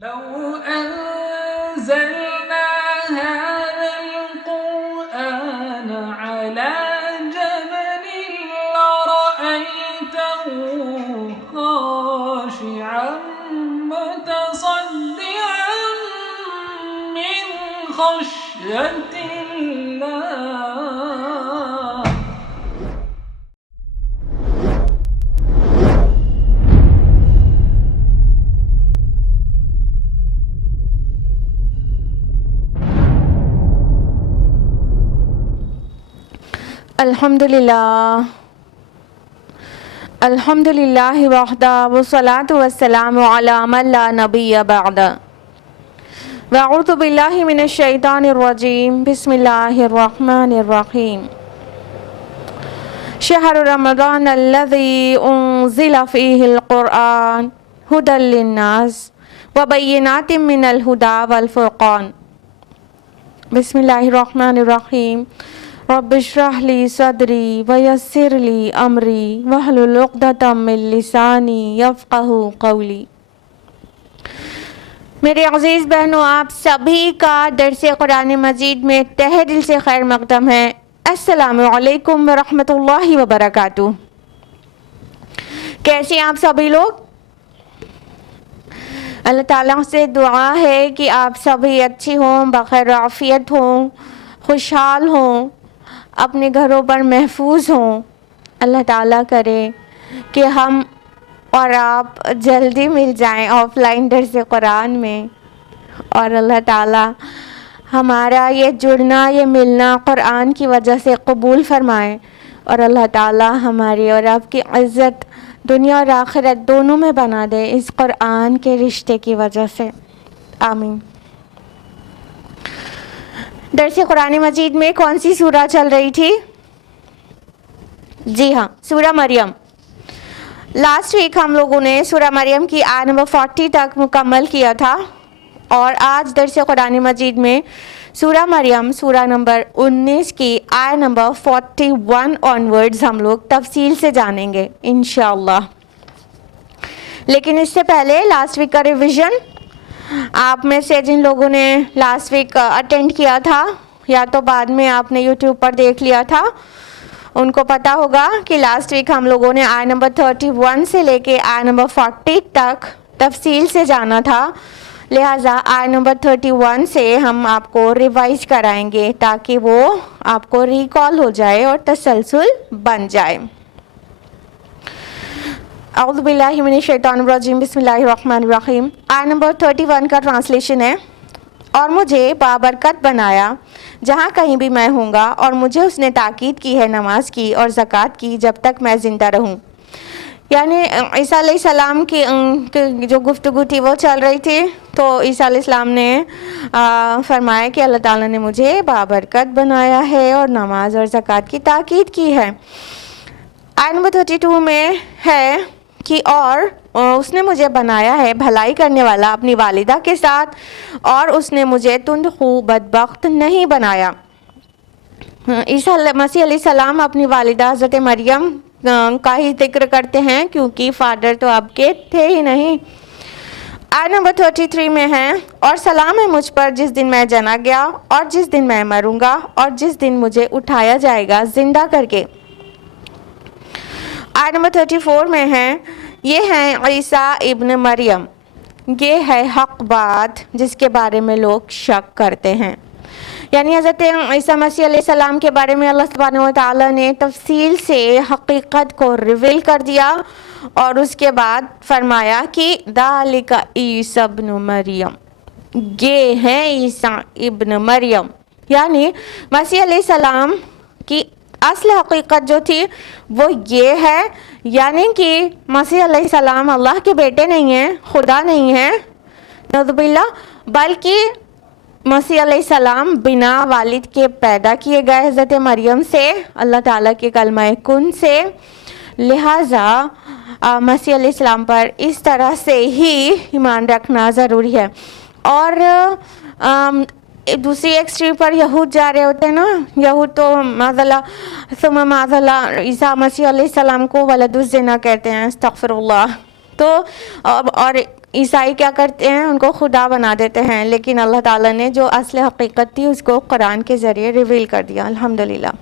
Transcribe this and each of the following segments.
لو أنزلنا هذا القرآن على جبل لرأيته خاشعا متصدعا من خشية الله. الحمدللہ وحدہ والصلاة والسلام علی من لا نبی بعد. واعوذ باللہ من الشیطان الرجیم. بسم اللہ الرحمن الرحیم. شہر رمضان الذی انزل فیہ القرآن ھدی للناس وبینات من الھدی والفرقان. بسم اللہ الرحمن الرحیم. رب اشرح لی صدری ویسر لی امری واحلل عقدۃ من لسانی یفقہوا قولی. میرے عزیز بہنوں، آپ سبھی کا درس قرآن مجید میں تہہ دل سے خیر مقدم ہے. السلام علیکم ورحمۃ اللہ وبرکاتہ. کیسے ہیں آپ سبھی لوگ؟ اللہ تعالیٰ سے دعا ہے کہ آپ سبھی اچھی ہوں، بخیر عافیت ہوں، خوشحال ہوں، اپنے گھروں پر محفوظ ہوں. اللہ تعالیٰ کرے کہ ہم اور آپ جلدی مل جائیں آف لائن درس قرآن میں، اور اللہ تعالیٰ ہمارا یہ جڑنا، یہ ملنا قرآن کی وجہ سے قبول فرمائیں، اور اللہ تعالیٰ ہماری اور آپ کی عزت دنیا اور آخرت دونوں میں بنا دے اس قرآن کے رشتے کی وجہ سے. آمین. درس قرآن مجید میں کون سی سورہ چل رہی تھی؟ جی ہاں، سورہ مریم. لاسٹ ویک ہم لوگوں نے سورہ مریم کی آیت نمبر 40 تک مکمل کیا تھا، اور آج درس قرآن مجید میں سورہ مریم سورہ نمبر 19 کی آیت نمبر 41 آنورڈز ہم لوگ تفصیل سے جانیں گے انشاءاللہ. لیکن اس سے پہلے لاسٹ ویک کا ریویژن. آپ میں سے جن لوگوں نے لاسٹ ویک اٹینڈ کیا تھا یا تو بعد میں آپ نے یوٹیوب پر دیکھ لیا تھا، ان کو پتہ ہوگا کہ لاسٹ ویک ہم لوگوں نے آیت نمبر 31 سے لے کے آیت نمبر 40 تک تفصیل سے جانا تھا. لہٰذا آیت نمبر 31 سے ہم آپ کو ریوائز کرائیں گے تاکہ وہ آپ کو ریکال ہو جائے اور تسلسل بن جائے. اعوذ باللہ من الشیطان الرجیم. بسم اللہ الرحمن الرحیم. آیت نمبر 31 کا ٹرانسلیشن ہے: اور مجھے بابرکت بنایا جہاں کہیں بھی میں ہوں گا، اور مجھے اس نے تاکید کی ہے نماز کی اور زکوٰۃ کی جب تک میں زندہ رہوں. یعنی عیسیٰ علیہ السلام کی جو گفتگو تھی وہ چل رہی تھی، تو عیسیٰ علیہ السلام نے فرمایا کہ اللہ تعالیٰ نے مجھے بابرکت بنایا ہے اور نماز اور زکوٰۃ کی تاکید کی ہے. آیت نمبر 32 میں ہے کہ اور اس نے مجھے بنایا ہے بھلائی کرنے والا اپنی والدہ کے ساتھ، اور اس نے مجھے تند خو بدبخت نہیں بنایا. عیسیٰ مسیح علیہ السلام اپنی والدہ حضرت مریم کا ہی ذکر کرتے ہیں، کیونکہ فادر تو آپ کے تھے ہی نہیں. آیت نمبر 33 میں ہے: اور سلام ہے مجھ پر جس دن میں جنا گیا، اور جس دن میں مروں گا، اور جس دن مجھے اٹھایا جائے گا زندہ کر کے. آیت نمبر 34 میں ہے: یہ ہیں عیسیٰ ابن مریم، یہ ہے حق بات جس کے بارے میں لوگ شک کرتے ہیں. یعنی حضرت عیسیٰ مسیح علیہ السلام کے بارے میں اللہ سبحانہ و تعالیٰ نے تفصیل سے حقیقت کو ریویل کر دیا، اور اس کے بعد فرمایا کہ ذالک عیسیٰ ابن مریم، یہ ہیں عیسیٰ ابن مریم. یعنی مسیح علیہ السلام کی اصل حقیقت جو تھی وہ یہ ہے، یعنی کہ مسیح علیہ السلام اللہ کے بیٹے نہیں ہیں، خدا نہیں ہیں نعوذ باللہ، بلکہ مسیح علیہ السلام بنا والد کے پیدا کیے گئے حضرت مریم سے، اللہ تعالیٰ کے کلمہ کن سے. لہٰذا مسیح علیہ السلام پر اس طرح سے ہی ایمان رکھنا ضروری ہے. اور دوسری ایکسٹریم پر یہود جا رہے ہوتے ہیں نا. یہود تو معاذ اللہ عیسیٰ مسیح علیہ السلام کو ولد الزنا کہتے ہیں، استغفر اللہ. تو اور عیسائی کیا کرتے ہیں؟ ان کو خدا بنا دیتے ہیں، لیکن اللہ تعالیٰ نے جو اصل حقیقت تھی اس کو قرآن کے ذریعے ریویل کر دیا، الحمدللہ۔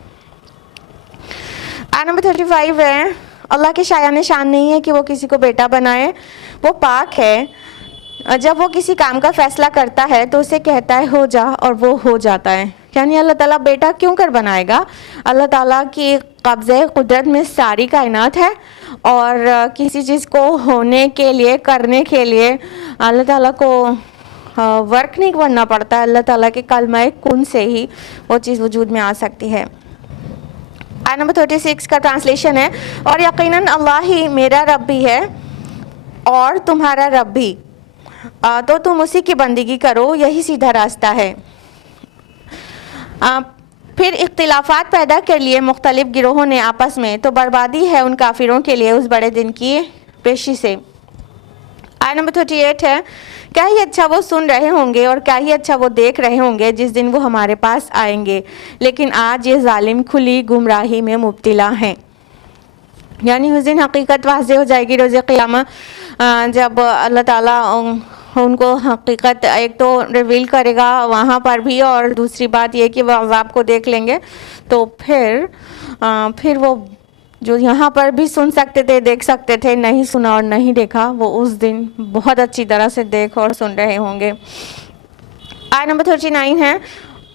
آیت نمبر 35 ہے، اللہ کے شایان شان نہیں ہے کہ وہ کسی کو بیٹا بنائے، وہ پاک ہے۔ جب وہ کسی کام کا فیصلہ کرتا ہے تو اسے کہتا ہے ہو جا، اور وہ ہو جاتا ہے۔ یعنی اللہ تعالیٰ بیٹا کیوں کر بنائے گا؟ اللہ تعالیٰ کی قبضہ قدرت میں ساری کائنات ہے، اور کسی چیز کو ہونے کے لیے، کرنے کے لیے اللہ تعالیٰ کو ورک نہیں کرنا پڑتا، اللہ تعالیٰ کے کلمہ کن سے ہی وہ چیز وجود میں آ سکتی ہے۔ آیت نمبر 36 کا ٹرانسلیشن ہے، اور یقیناً اللہ ہی میرا رب بھی ہے اور تمہارا رب بھی، تو تم اسی کی بندگی کرو، یہی سیدھا راستہ ہے۔ پھر اختلافات پیدا کر لیے مختلف گروہوں نے آپس میں، تو بربادی ہے ان کافروں کے لیے اس بڑے دن کی پیشی سے۔ آیت نمبر 38 ہے، کیا ہی اچھا وہ سن رہے ہوں گے اور کیا ہی اچھا وہ دیکھ رہے ہوں گے جس دن وہ ہمارے پاس آئیں گے، لیکن آج یہ ظالم کھلی گمراہی میں مبتلا ہیں۔ یعنی اس دن حقیقت واضح ہو جائے گی روز قیامت، جب اللہ تعالیٰ ان کو حقیقت ایک تو ریویل کرے گا وہاں پر بھی، اور دوسری بات یہ کہ وہ عذاب کو دیکھ لیں گے، تو پھر وہ جو یہاں پر بھی سن سکتے تھے، دیکھ سکتے تھے، نہیں سنا اور نہیں دیکھا، وہ اس دن بہت اچھی طرح سے دیکھ اور سن رہے ہوں گے۔ آیت نمبر 39 ہے،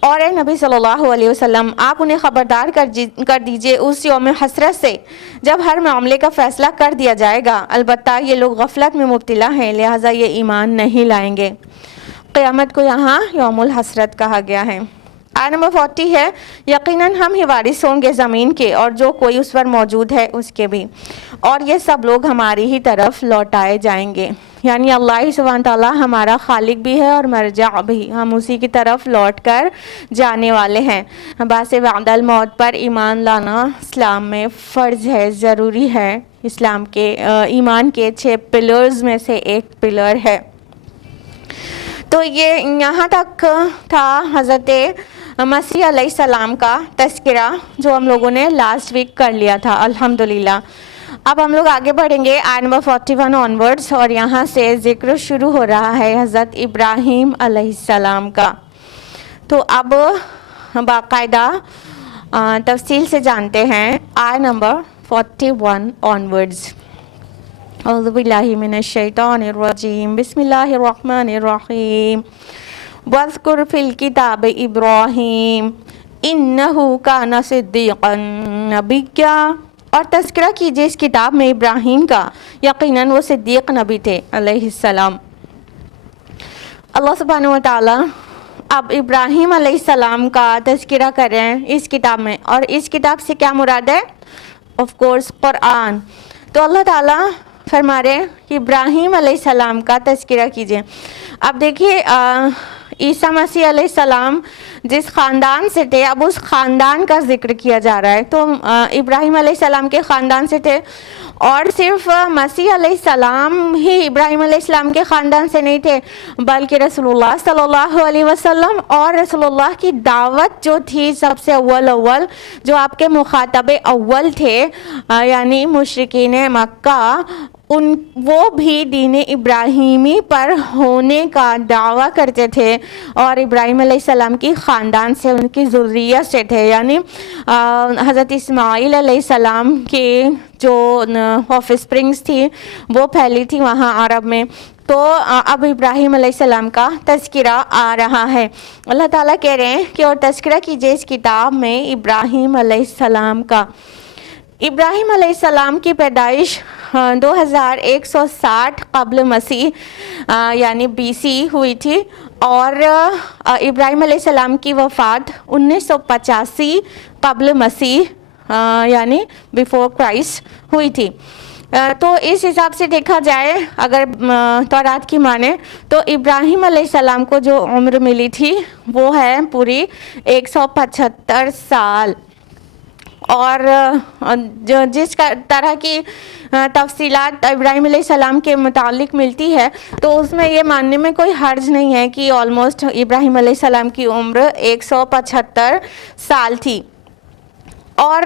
اور اے نبی صلی اللہ علیہ وسلم آپ انہیں خبردار کر دیجئے اس یوم حسرت سے جب ہر معاملے کا فیصلہ کر دیا جائے گا، البتہ یہ لوگ غفلت میں مبتلا ہیں لہٰذا یہ ایمان نہیں لائیں گے۔ قیامت کو یہاں یوم الحسرت کہا گیا ہے۔ آیت نمبر 40 ہے، یقیناً ہم ہی وارث ہوں گے زمین کے اور جو کوئی اس پر موجود ہے اس کے بھی، اور یہ سب لوگ ہماری ہی طرف لوٹائے جائیں گے۔ یعنی اللہ سبحانہ تعالیٰ ہمارا خالق بھی ہے اور مرجع بھی، ہم اسی کی طرف لوٹ کر جانے والے ہیں۔ باعث بعد الموت پر ایمان لانا اسلام میں فرض ہے، ضروری ہے، اسلام کے ایمان کے 6 پلرز میں سے ایک پلر ہے۔ تو یہ یہاں تک تھا حضرت مسیح علیہ السلام کا تذکرہ جو ہم لوگوں نے لاسٹ ویک کر لیا تھا، الحمدللہ۔ اب ہم لوگ آگے بڑھیں گے آیت نمبر 41 آنورڈز، اور یہاں سے ذکر شروع ہو رہا ہے حضرت ابراہیم علیہ السلام کا۔ تو اب باقاعدہ تفصیل سے جانتے ہیں آیت نمبر 41 آنورڈز۔ اعوذ باللہ من الشیطان الرجیم، بسم اللہ الرحمن الرحیم۔ وَاذْكُرْ فِي الْكِتَابِ إِبْرَاهِيمَ إِنَّهُ كَانَ صِدِّيقًا نَبِيًّا، اور تذکرہ کیجیے اس کتاب میں ابراہیم کا، یقیناً وہ صدیق نبی تھے علیہ السلام۔ اللہ سبحانہ و تعالیٰ اب ابراہیم علیہ السلام کا تذکرہ کر رہے ہیں اس کتاب میں، اور اس کتاب سے کیا مراد ہے؟ آف کورس قرآن۔ تو اللہ تعالیٰ فرما رہے ہیں کہ ابراہیم علیہ السلام کا تذکرہ کیجیے۔ اب دیکھیے عیسیٰ مسیح علیہ السلام جس خاندان سے تھے، اب اس خاندان کا ذکر کیا جا رہا ہے۔ تو ابراہیم علیہ السلام کے خاندان سے تھے، اور صرف مسیح علیہ السلام ہی ابراہیم علیہ السلام کے خاندان سے نہیں تھے، بلکہ رسول اللہ صلی اللہ علیہ وسلم اور رسول اللہ کی دعوت جو تھی سب سے اول جو آپ کے مخاطب اول تھے، یعنی مشرکین مکہ، وہ بھی دین ابراہیمی پر ہونے کا دعویٰ کرتے تھے، اور ابراہیم علیہ السلام کی خاندان سے، ان کی ذریت سے تھے۔ یعنی حضرت اسماعیل علیہ السلام کے جو آف اسپرنگس تھی وہ پھیلی تھی وہاں عرب میں۔ تو اب ابراہیم علیہ السلام کا تذکرہ آ رہا ہے۔ اللہ تعالیٰ کہہ رہے ہیں کہ اور تذکرہ کیجیے اس کتاب میں ابراہیم علیہ السلام کا۔ ابراہیم علیہ السلام کی پیدائش 2160 قبل مسیح یعنی BC ہوئی تھی، اور ابراہیم علیہ السلام کی وفات 1985 قبل مسیح یعنی بیفور کرائسٹ ہوئی تھی۔ تو اس حساب سے دیکھا جائے، اگر تورات کی مانے تو ابراہیم علیہ السلام کو جو عمر ملی تھی وہ ہے پوری 175 سال۔ اور جس طرح کی تفصیلات ابراہیم علیہ السلام کے متعلق ملتی ہے تو اس میں یہ ماننے میں کوئی حرج نہیں ہے کہ آلموسٹ ابراہیم علیہ السلام کی عمر 175 سال تھی۔ اور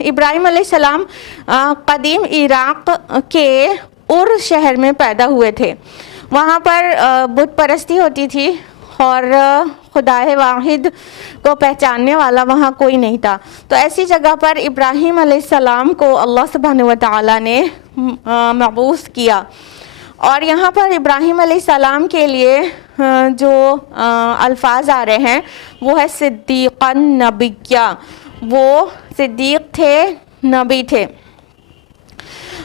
ابراہیم علیہ السلام قدیم عراق کے ار شہر میں پیدا ہوئے تھے، وہاں پر بت پرستی ہوتی تھی اور خدا واحد کو پہچاننے والا وہاں کوئی نہیں تھا. تو ایسی جگہ پر ابراہیم علیہ السلام کو اللہ سبحانہ و تعالیٰ نے مبعوث کیا. اور یہاں پر ابراہیم علیہ السلام کے لیے جو الفاظ آ رہے ہیں وہ ہے صدیقا نبیہ. وہ صدیق تھے، نبی تھے.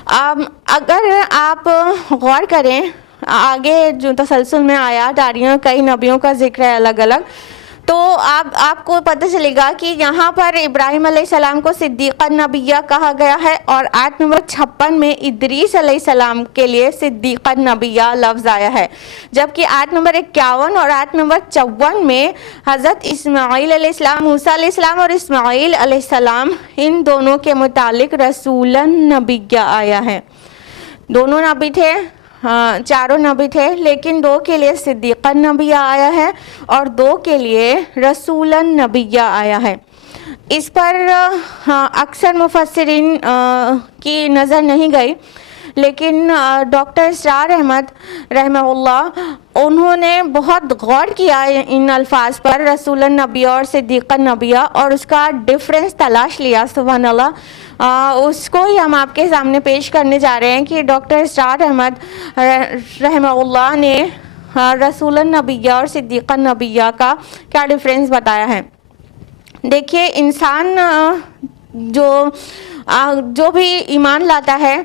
اگر آپ غور کریں آگے جو تسلسل میں آیات آ رہی ہیں، کئی نبیوں کا ذکر ہے الگ الگ، تو آپ کو پتہ چلے گا کہ یہاں پر ابراہیم علیہ السلام کو صدیق النبیہ کہا گیا ہے، اور آیت نمبر 56 میں ادریس علیہ السلام کے لیے صدیق النبیہ لفظ آیا ہے. جبکہ آیت نمبر 51 اور آیت نمبر 54 میں حضرت اسماعیل علیہ السلام، موسیٰ علیہ السلام اور اسماعیل علیہ السلام ان دونوں کے متعلق رسول النبیہ آیا ہے. دونوں نبی تھے، چاروں نبی تھے، لیکن 2 کے لیے صدیق النبیہ آیا ہے اور 2 کے لیے رسول النبیہ آیا ہے. اس پر اکثر مفسرین کی نظر نہیں گئی، لیکن ڈاکٹر اسرار احمد رحمہ اللہ انہوں نے بہت غور کیا ان الفاظ پر، رسول النبیہ اور صدیق النبیہ، اور اس کا ڈفرینس تلاش لیا. سبحان اللہ. اس کو ہی ہم آپ کے سامنے پیش کرنے جا رہے ہیں کہ ڈاکٹر اسرار احمد رحمہ اللہ نے رسول النبیہ اور صدیق النبیہ کا کیا ڈفرینس بتایا ہے. دیکھیے، انسان جو بھی ایمان لاتا ہے،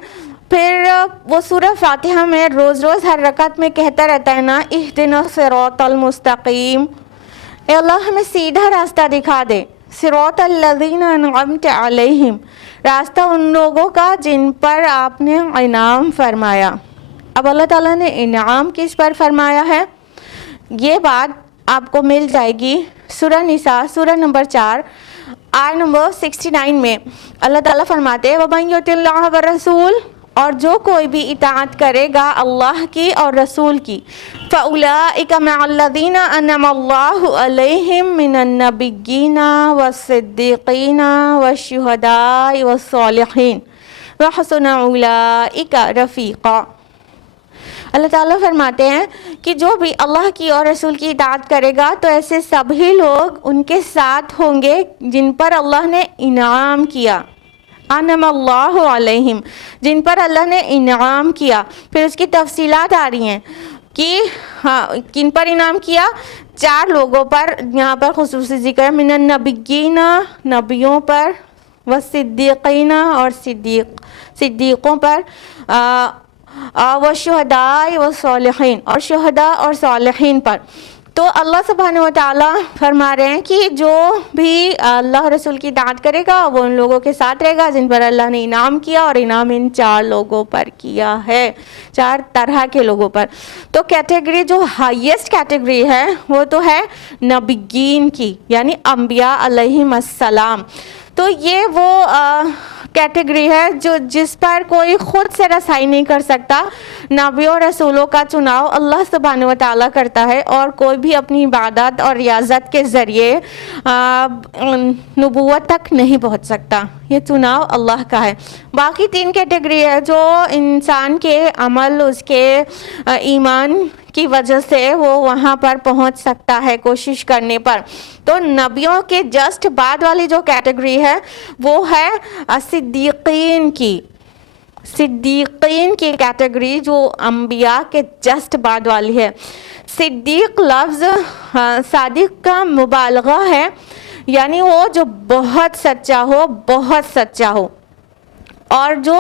پھر وہ سورہ فاتحہ میں روز روز ہر رکعت میں کہتا رہتا ہے نا، اہدنا الصراط المستقیم، اے اللہ ہمیں سیدھا راستہ دکھا دے. صراط الذین انعمت علیہم، راستہ ان لوگوں کا جن پر آپ نے انعام فرمایا. اب اللہ تعالیٰ نے انعام کس پر فرمایا ہے، یہ بات آپ کو مل جائے گی سورہ نساء سورہ نمبر 4 آیت نمبر 69 میں. اللہ تعالیٰ فرماتے ہیں وَمَن یُطِعِ اللَّهَ وَالرَّسُولَ، اور جو کوئی بھی اطاعت کرے گا اللہ کی اور رسول کی، فَأُولَٰئِكَ مَعَ الَّذِينَ أَنْعَمَ اللَّهُ عَلَيْهِم مِّنَ النَّبِيِّينَ وَالصِّدِّيقِينَ وَالشُّهَدَاءِ وَالصَّالِحِينَ وَحَسُنَ أُولَٰئِكَ رَفِيقًا. اللہ تعالیٰ فرماتے ہیں کہ جو بھی اللہ کی اور رسول کی اطاعت کرے گا تو ایسے سبھی لوگ ان کے ساتھ ہوں گے جن پر اللہ نے انعام کیا. انعم اللہ علیہم، جن پر اللہ نے انعام کیا. پھر اس کی تفصیلات آ رہی ہیں کہ کن پر انعام کیا. 4 لوگوں پر یہاں پر خصوصی ذکر ہے، من النبیین، نبیوں پر، والصدیقین، اور صدیقوں پر، والشہداء والصالحین، اور شہداء اور صالحین پر. تو اللہ سبحانہ و تعالیٰ فرما رہے ہیں کہ جو بھی اللہ رسول کی اطاعت کرے گا وہ ان لوگوں کے ساتھ رہے گا جن پر اللہ نے انعام کیا، اور انعام ان 4 لوگوں پر کیا ہے، 4 طرح کے لوگوں پر. تو کیٹیگری جو ہائیسٹ کیٹیگری ہے وہ تو ہے نبیین کی، یعنی انبیاء علیہم السلام. تو یہ وہ کیٹیگری ہے جس پر کوئی خود سے رسائی نہیں کر سکتا. نبیوں رسولوں کا چناؤ اللہ سبحانہ و تعالیٰ کرتا ہے، اور کوئی بھی اپنی عبادت اور ریاضت کے ذریعے نبوت تک نہیں پہنچ سکتا. یہ چناؤ اللہ کا ہے. باقی 3 کیٹیگری ہے جو انسان کے عمل، اس کے ایمان کی وجہ سے وہ وہاں پر پہنچ سکتا ہے کوشش کرنے پر. تو نبیوں کے جسٹ بعد والی جو کیٹیگری ہے وہ ہے صدیقین کی. صدیقین کی کیٹیگری جو انبیاء کے جسٹ بعد والی ہے. صدیق لفظ صادق کا مبالغہ ہے، یعنی وہ جو بہت سچا ہو، بہت سچا ہو، اور جو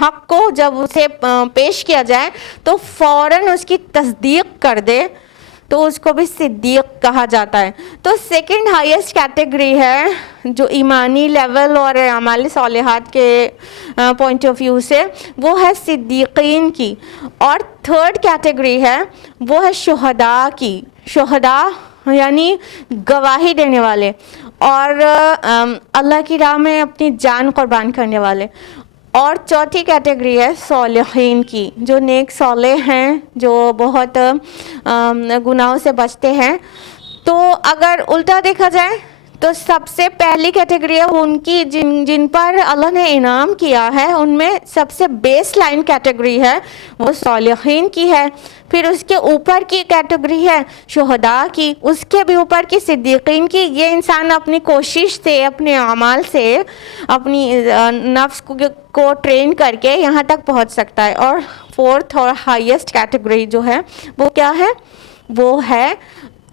حق کو جب اسے پیش کیا جائے تو فوراً اس کی تصدیق کر دے، تو اس کو بھی صدیق کہا جاتا ہے. تو سیکنڈ ہائیسٹ کیٹیگری ہے جو ایمانی لیول اور اعمال صالحات کے پوائنٹ آف ویو سے، وہ ہے صدیقین کی. اور تھرڈ کیٹیگری ہے وہ ہے شہداء کی. شہداء یعنی گواہی دینے والے اور اللہ کی راہ میں اپنی جان قربان کرنے والے. اور چوتھی کیٹیگری ہے صالحین کی، جو نیک صالح ہیں، جو بہت گناہوں سے بچتے ہیں. تو اگر الٹا دیکھا جائے تو سب سے پہلی کیٹیگری ہے ان کی جن پر اللہ نے انعام کیا ہے، ان میں سب سے بیس لائن کیٹیگری ہے وہ صالحین کی ہے. پھر اس کے اوپر کی کیٹیگری ہے شہداء کی، اس کے بھی اوپر کی صدیقین کی. یہ انسان اپنی کوشش سے، اپنے اعمال سے، اپنی نفس کو ٹرین کر کے یہاں تک پہنچ سکتا ہے. اور فورتھ اور ہائیسٹ کیٹیگری جو ہے وہ کیا ہے؟ وہ ہے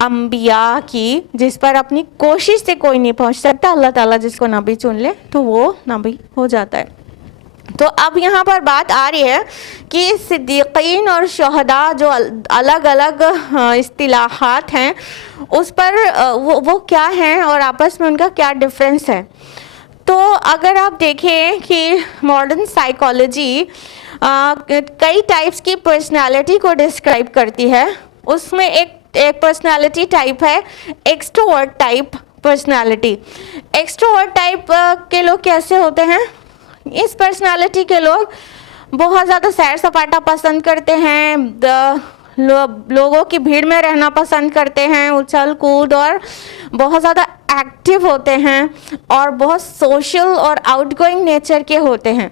انبیاء کی، جس پر اپنی کوشش سے کوئی نہیں پہنچ سکتا. اللہ تعالیٰ جس کو نبی چن لے تو وہ نبی ہو جاتا ہے. تو اب یہاں پر بات آ رہی ہے کہ صدیقین اور شہداء جو الگ الگ اصطلاحات ہیں اس پر وہ کیا ہیں اور آپس میں ان کا کیا ڈفرینس ہے. تو اگر آپ دیکھیں کہ ماڈرن سائیکالوجی کئی ٹائپس کی پرسنالٹی کو ڈسکرائب کرتی ہے. اس میں ایک پرسنالٹی ٹائپ ہے extrovert type personality. Extrovert type کے لوگ کیسے ہوتے ہیں؟ اس پرسنالٹی کے لوگ بہت زیادہ سیر سپاٹا پسند کرتے ہیں، لوگوں کی بھیڑ میں رہنا پسند کرتے ہیں، اچھل کود، اور بہت زیادہ ایکٹیو ہوتے ہیں اور بہت سوشل اور آؤٹ گوئنگ نیچر کے ہوتے ہیں.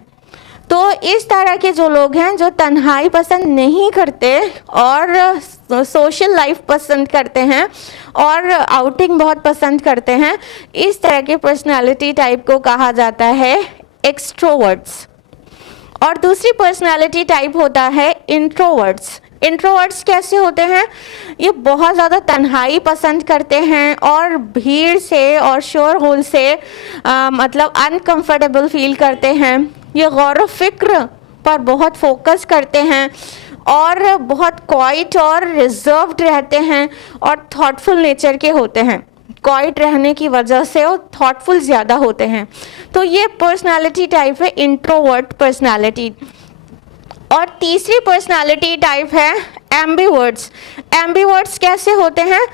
تو اس طرح کے جو لوگ ہیں جو تنہائی پسند نہیں کرتے اور سوشل لائف پسند کرتے ہیں اور آؤٹنگ بہت پسند کرتے ہیں، اس طرح کے پرسنالٹی ٹائپ کو کہا جاتا ہے ایکسٹروورٹس. اور دوسری پرسنالٹی ٹائپ ہوتا ہے انٹروورٹس. انٹروورٹس کیسے ہوتے ہیں؟ یہ بہت زیادہ تنہائی پسند کرتے ہیں اور بھیڑ سے اور شور غل سے مطلب انکمفرٹیبل فیل کرتے ہیں. یہ غور و فکر پر بہت فوکس کرتے ہیں اور بہت کوائٹ اور ریزروڈ رہتے ہیں اور تھاٹفل نیچر کے ہوتے ہیں. کوائٹ رہنے کی وجہ سے وہ تھاٹفل زیادہ ہوتے ہیں. تو یہ پرسنالٹی ٹائپ ہے انٹروورٹ پرسنالٹی. اور تیسری پرسنالٹی ٹائپ ہے ایمبیورٹس. ایمبیورٹس کیسے ہوتے ہیں؟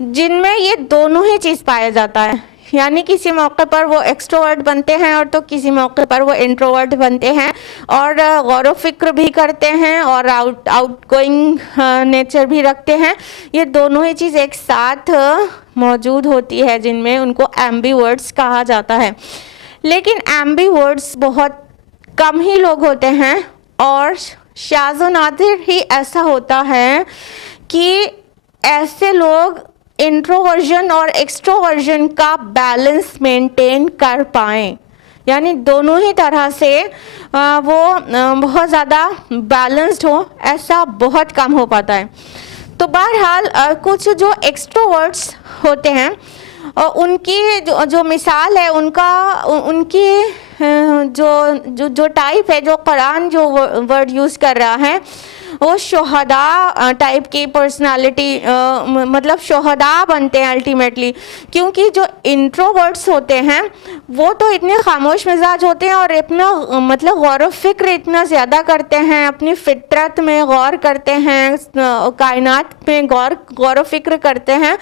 جن میں یہ دونوں ہی چیز پایا جاتا ہے، یعنی کسی موقع پر وہ ایکسٹروورٹ بنتے ہیں اور تو کسی موقع پر وہ انٹروورٹ بنتے ہیں اور غور و فکر بھی کرتے ہیں اور آؤٹ گوئنگ نیچر بھی رکھتے ہیں. یہ دونوں ہی چیز ایک ساتھ موجود ہوتی ہے جن میں ان کو ایمبیورٹس کہا جاتا ہے. لیکن ایمبیورٹس بہت کم ہی لوگ ہوتے ہیں اور شاذ و نادر ہی ایسا ہوتا ہے کہ ایسے لوگ انٹروورژن اور ایکسٹروورژن کا بیلنس مینٹین کر پائیں، یعنی دونوں ہی طرح سے وہ بہت زیادہ بیلنسڈ ہو، ایسا بہت کم ہو پاتا ہے. تو بہرحال کچھ جو ایکسٹروورٹس ہوتے ہیں ان کی جو مثال ہے ان کی جو ٹائپ ہے، جو قرآن جو ورڈ یوز کر رہا ہے وہ شہداء ٹائپ کی پرسنالٹی، مطلب شہداء بنتے ہیں الٹیمیٹلی. کیونکہ جو انٹروورٹس ہوتے ہیں وہ تو اتنے خاموش مزاج ہوتے ہیں اور اتنا مطلب غور و فکر اتنا زیادہ کرتے ہیں، اپنی فطرت میں غور کرتے ہیں، کائنات میں غور و فکر کرتے ہیں،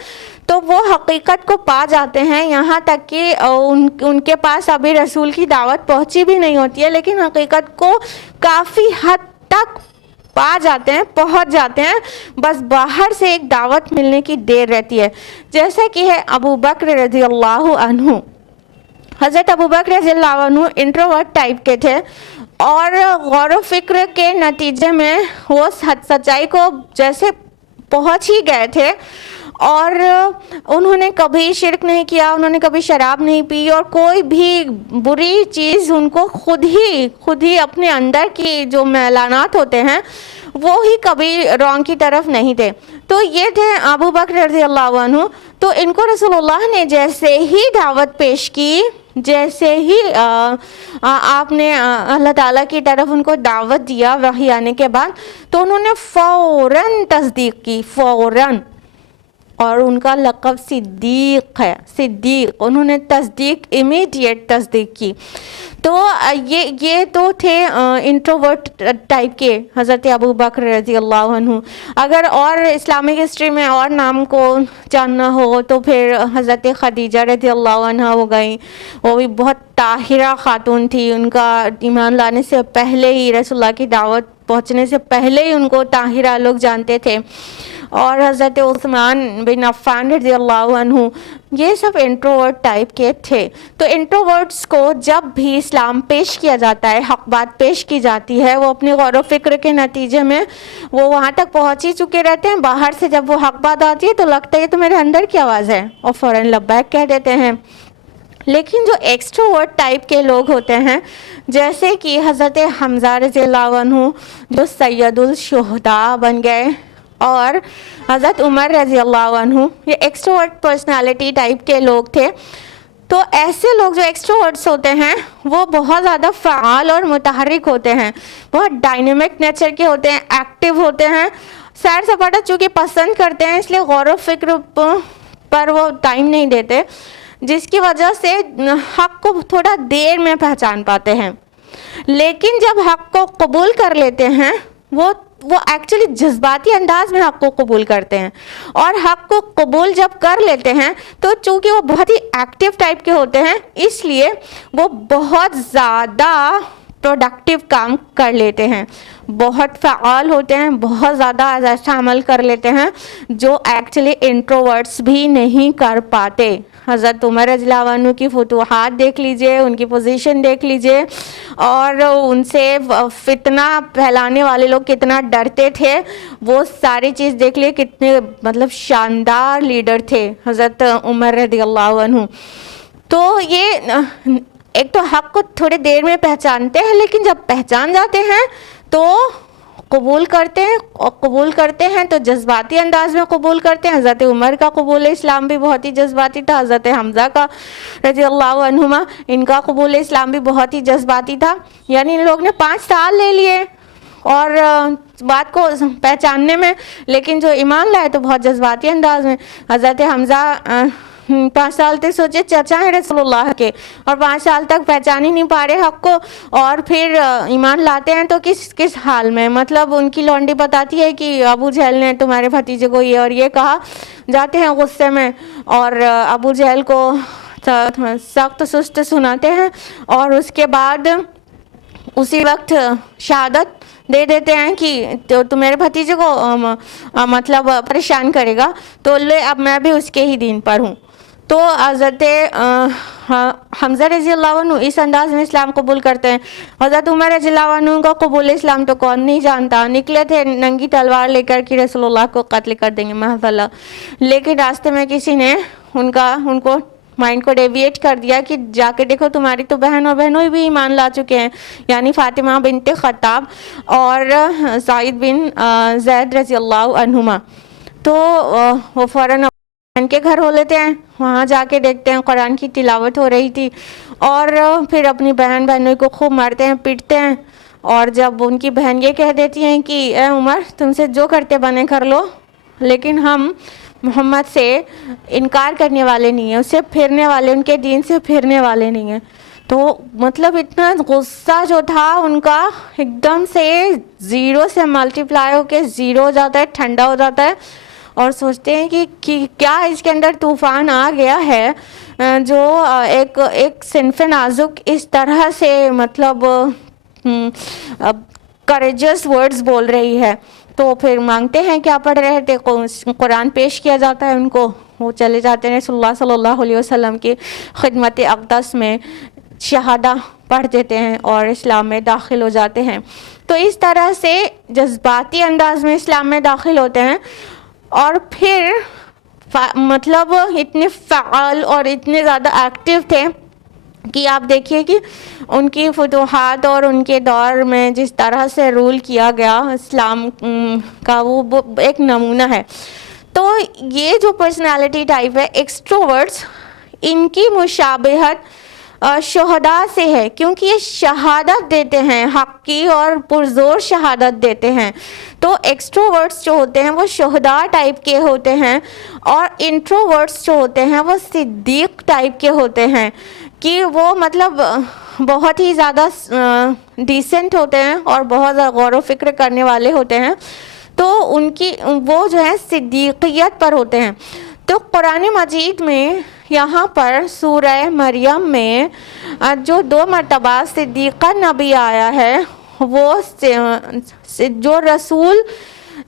تو وہ حقیقت کو پا جاتے ہیں. یہاں تک کہ ان کے پاس ابھی رسول کی دعوت پہنچی بھی نہیں ہوتی ہے، لیکن حقیقت کو کافی حد تک پا جاتے ہیں، پہنچ جاتے ہیں. بس باہر سے ایک دعوت ملنے کی دیر رہتی ہے. جیسا کہ ہے ابو بکر رضی اللہ عنہ. حضرت ابو بکر رضی اللہ عنہ انٹروورٹ ٹائپ کے تھے اور غور و فکر کے نتیجے میں وہ سچائی کو جیسے پہنچ ہی گئے تھے اور انہوں نے کبھی شرک نہیں کیا، انہوں نے کبھی شراب نہیں پی اور کوئی بھی بری چیز ان کو خود ہی اپنے اندر کی جو میلانات ہوتے ہیں وہ ہی کبھی رانگ کی طرف نہیں تھے. تو یہ تھے ابو بکر رضی اللہ عنہ. تو ان کو رسول اللہ نے جیسے ہی دعوت پیش کی، جیسے ہی آپ نے اللہ تعالیٰ کی طرف ان کو دعوت دیا وحی آنے کے بعد، تو انہوں نے فوراً تصدیق کی، فوراً. اور ان کا لقب صدیق ہے، صدیق. انہوں نے تصدیق، امیڈیٹ تصدیق کی. تو یہ تو تھے انٹروورٹ ٹائپ کے حضرت ابو بکر رضی اللہ عنہ. اگر اور اسلامک ہسٹری میں اور نام کو جاننا ہو تو پھر حضرت خدیجہ رضی اللہ عنہ ہو گئیں. وہ بھی بہت طاہرہ خاتون تھی. ان کا ایمان لانے سے پہلے ہی، رسول اللہ کی دعوت پہنچنے سے پہلے ہی ان کو طاہرہ لوگ جانتے تھے. اور حضرت عثمان بن عفان رضی اللہ عنہ، یہ سب انٹروورٹ ٹائپ کے تھے. تو انٹروورٹس کو جب بھی اسلام پیش کیا جاتا ہے، حق بات پیش کی جاتی ہے، وہ اپنی غور و فکر کے نتیجے میں وہ وہاں تک پہنچ ہی چکے رہتے ہیں. باہر سے جب وہ حق بات آتی ہے تو لگتا ہے یہ تو میرے اندر کی آواز ہے، اور فوراً لبیک کہہ دیتے ہیں. لیکن جو ایکسٹروورٹ ٹائپ کے لوگ ہوتے ہیں، جیسے کہ حضرت حمزہ رضی اللہ عنہ جو سید الشہداء بن گئے، اور حضرت عمر رضی اللہ عنہ، یہ ایکسٹروورٹ پرسنالٹی ٹائپ کے لوگ تھے. تو ایسے لوگ جو ایکسٹروورٹس ہوتے ہیں وہ بہت زیادہ فعال اور متحرک ہوتے ہیں، بہت ڈائنامک نیچر کے ہوتے ہیں، ایکٹیو ہوتے ہیں، سیر سپاٹا چونکہ پسند کرتے ہیں، اس لیے غور و فکر پر وہ ٹائم نہیں دیتے، جس کی وجہ سے حق کو تھوڑا دیر میں پہچان پاتے ہیں. لیکن جب حق کو قبول کر لیتے ہیں، وہ ایکچولی جذباتی انداز میں حق کو قبول کرتے ہیں، اور حق کو قبول جب کر لیتے ہیں تو چونکہ وہ بہت ہی ایکٹیو ٹائپ کے ہوتے ہیں، اس لیے وہ بہت زیادہ پروڈکٹیو کام کر لیتے ہیں، بہت فعال ہوتے ہیں، بہت زیادہ ایسا عمل کر لیتے ہیں جو ایکچولی انٹروورٹس بھی نہیں کر پاتے. حضرت عمر رضی اللہ عنہ کی فتوحات دیکھ لیجئے، ان کی پوزیشن دیکھ لیجئے، اور ان سے فتنہ پھیلانے والے لوگ کتنا ڈرتے تھے، وہ ساری چیز دیکھ لیے، کتنے مطلب شاندار لیڈر تھے حضرت عمر رضی اللہ عنہ. تو یہ ایک تو حق کو تھوڑے دیر میں پہچانتے ہیں، لیکن جب پہچان جاتے ہیں تو قبول کرتے ہیں تو جذباتی انداز میں قبول کرتے ہیں. حضرت عمر کا قبول اسلام بھی بہت ہی جذباتی تھا، حضرت حمزہ کا رضی اللہ عنہما، ان کا قبول اسلام بھی بہت ہی جذباتی تھا. یعنی ان لوگ نے 5 سال لے لیے اور بات کو پہچاننے میں، لیکن جو ایمان لائے تو بہت جذباتی انداز میں. حضرت حمزہ 5 سال تک سوچے چچا ہیں رسول اللہ کے، اور 5 سال تک پہچان ہی نہیں پا رہے حق کو، اور پھر ایمان لاتے ہیں تو کس حال میں. مطلب ان کی لونڈی بتاتی ہے کہ ابو جہل نے تمہارے بھتیجے کو یہ اور یہ کہا، جاتے ہیں غصے میں اور ابو جہل کو سخت سست سناتے ہیں، اور اس کے بعد اسی وقت شہادت دے دیتے ہیں کہ تو میرے بھتیجے کو مطلب پریشان کرے گا، تو لے اب میں بھی اس کے ہی دین پر ہوں. تو حضرت حمزہ رضی اللہ عنہ اس انداز میں اسلام قبول کرتے ہیں. حضرت عمر رضی اللہ عنہ کا قبول اسلام تو کون نہیں جانتا، نکلے تھے ننگی تلوار لے کر کہ رسول اللہ کو قتل کر دیں گے محض اللہ، لیکن راستے میں کسی نے ان کو مائنڈ کو ڈیویٹ کر دیا کہ جا کے دیکھو تمہاری تو بہن اور بہنوئی بھی ایمان لا چکے ہیں، یعنی فاطمہ بنت خطاب اور سعید بن زید رضی اللہ عنہما. تو وہ فوراً بہن کے گھر ہو لیتے ہیں، وہاں جا کے دیکھتے ہیں قرآن کی تلاوت ہو رہی تھی، اور پھر اپنی بہنوئی کو خوب مارتے ہیں پیٹتے ہیں. اور جب ان کی بہن یہ کہہ دیتی ہیں کہ اے عمر تم سے جو کرتے بنے کر لو، لیکن ہم محمد سے انکار کرنے والے نہیں ہیں، اس سے پھرنے والے، ان کے دین سے پھرنے والے نہیں ہیں. تو مطلب اتنا غصہ جو تھا ان کا ایک دم سے 0 سے ملٹیپلائی ہو کے 0 ہو جاتا ہے، ٹھنڈا ہو جاتا ہے، اور سوچتے ہیں کہ کیا اس کے اندر طوفان آ گیا ہے جو ایک صنف نازک اس طرح سے مطلب کریجس ورڈز بول رہی ہے. تو پھر مانگتے ہیں کیا پڑھ رہے تھے، قرآن پیش کیا جاتا ہے ان کو، وہ چلے جاتے ہیں رسول اللہ صلی اللہ علیہ وسلم کی خدمت اقدس میں، شہادہ پڑھ دیتے ہیں اور اسلام میں داخل ہو جاتے ہیں. تو اس طرح سے جذباتی انداز میں اسلام میں داخل ہوتے ہیں، اور پھر مطلب اتنے فعال اور اتنے زیادہ ایکٹیو تھے کہ آپ دیکھیے کہ ان کی فتوحات اور ان کے دور میں جس طرح سے رول کیا گیا اسلام کا، وہ ایک نمونہ ہے. تو یہ جو پرسنالٹی ٹائپ ہے ایکسٹروورٹس، ان کی مشابہت شہداء سے ہے، کیونکہ یہ شہادت دیتے ہیں حق کی اور پرزور شہادت دیتے ہیں. تو ایکسٹروورٹس جو ہوتے ہیں وہ شہداء ٹائپ کے ہوتے ہیں، اور انٹروورٹس جو ہوتے ہیں وہ صدیق ٹائپ کے ہوتے ہیں، کہ وہ مطلب بہت ہی زیادہ ڈیسنٹ ہوتے ہیں اور بہت زیادہ غور و فکر کرنے والے ہوتے ہیں. تو ان کی وہ جو ہے صدیقیت پر ہوتے ہیں. تو قرآن مجید میں یہاں پر سورہ مریم میں جو 2 مرتبہ صدیقہ نبی آیا ہے، وہ جو رسول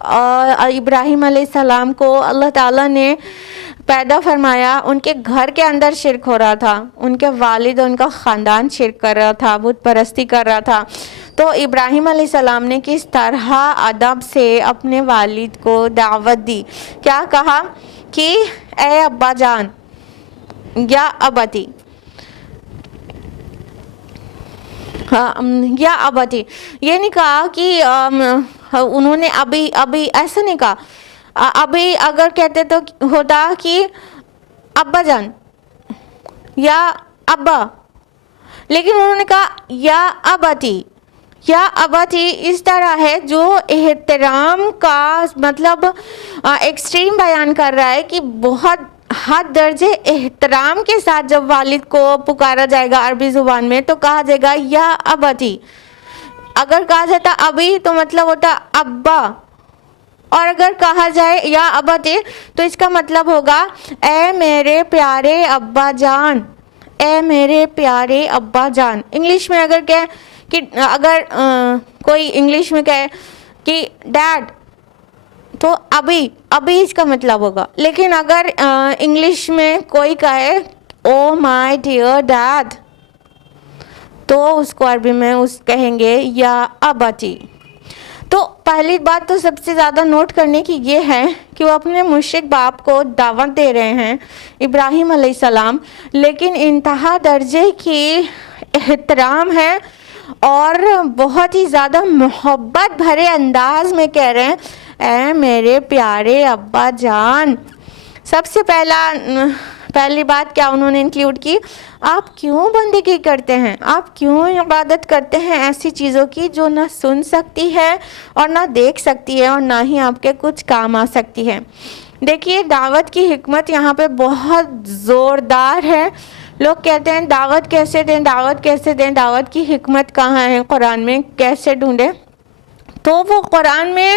ابراہیم علیہ السلام کو اللہ تعالیٰ نے پیدا فرمایا، ان کے گھر کے اندر شرک ہو رہا تھا، ان کے والد ان کا خاندان شرک کر رہا تھا، بت پرستی کر رہا تھا. تو ابراہیم علیہ السلام نے کس طرح ادب سے اپنے والد کو دعوت دی. کیا کہا کہ اے ابا جان یا ابتی، یا ابتی. یہ نہیں کہا کہ انہوں نے ابھی ایسا نہیں کہا. ابھی اگر کہتے تو ہوتا کہ ابا جان یا ابا، لیکن انہوں نے کہا یا ابتی. یا ابتی اس طرح ہے جو احترام کا مطلب ایکسٹریم بیان کر رہا ہے کہ بہت حد درجے احترام کے ساتھ جب والد کو پکارا جائے گا عربی زبان میں تو کہا جائے گا یا ابتی. اگر کہا جاتا ابھی تو مطلب ہوتا ابا، اور اگر کہا جائے یا ابتی تو اس کا مطلب ہوگا اے میرے پیارے ابا جان، اے میرے پیارے ابا جان. انگلش میں اگر کہے کہ اگر کوئی انگلش میں کہے کہ ڈیڈ تو ابھی اس کا مطلب ہوگا. لیکن اگر انگلش میں کوئی کہے او مائی ڈیئر ڈیڈ تو اس کو عربی میں کہیں گے یا ابتی. تو پہلی بات تو سب سے زیادہ نوٹ کرنے کی یہ ہے کہ وہ اپنے مشرک باپ کو دعوت دے رہے ہیں ابراہیم علیہ السلام، لیکن انتہا درجے کی احترام ہے اور بہت ہی زیادہ محبت بھرے انداز میں کہہ رہے ہیں اے میرے پیارے ابا جان. سب سے پہلی بات کیا انہوں نے انکلیوڈ کی؟ آپ کیوں بندگی کرتے ہیں، آپ کیوں عبادت کرتے ہیں ایسی چیزوں کی جو نہ سن سکتی ہے اور نہ دیکھ سکتی ہے اور نہ ہی آپ کے کچھ کام آ سکتی ہے. دیکھیے دعوت کی حکمت یہاں پہ بہت زوردار ہے. لوگ کہتے ہیں دعوت کیسے دیں، دعوت کیسے دیں، دعوت کی حکمت کہاں ہے قرآن میں، کیسے ڈھونڈیں؟ تو وہ قرآن میں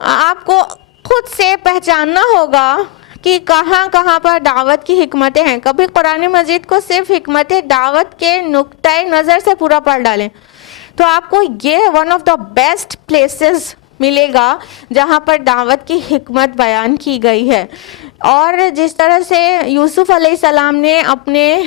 آپ کو خود سے پہچاننا ہوگا کہ کہاں کہاں پر دعوت کی حکمتیں ہیں. کبھی قرآن مجید کو صرف حکمت دعوت کے نقطۂ نظر سے پورا پڑھ ڈالیں تو آپ کو یہ one of the best places ملے گا جہاں پر دعوت کی حکمت بیان کی گئی ہے. اور جس طرح سے یوسف علیہ السلام نے اپنے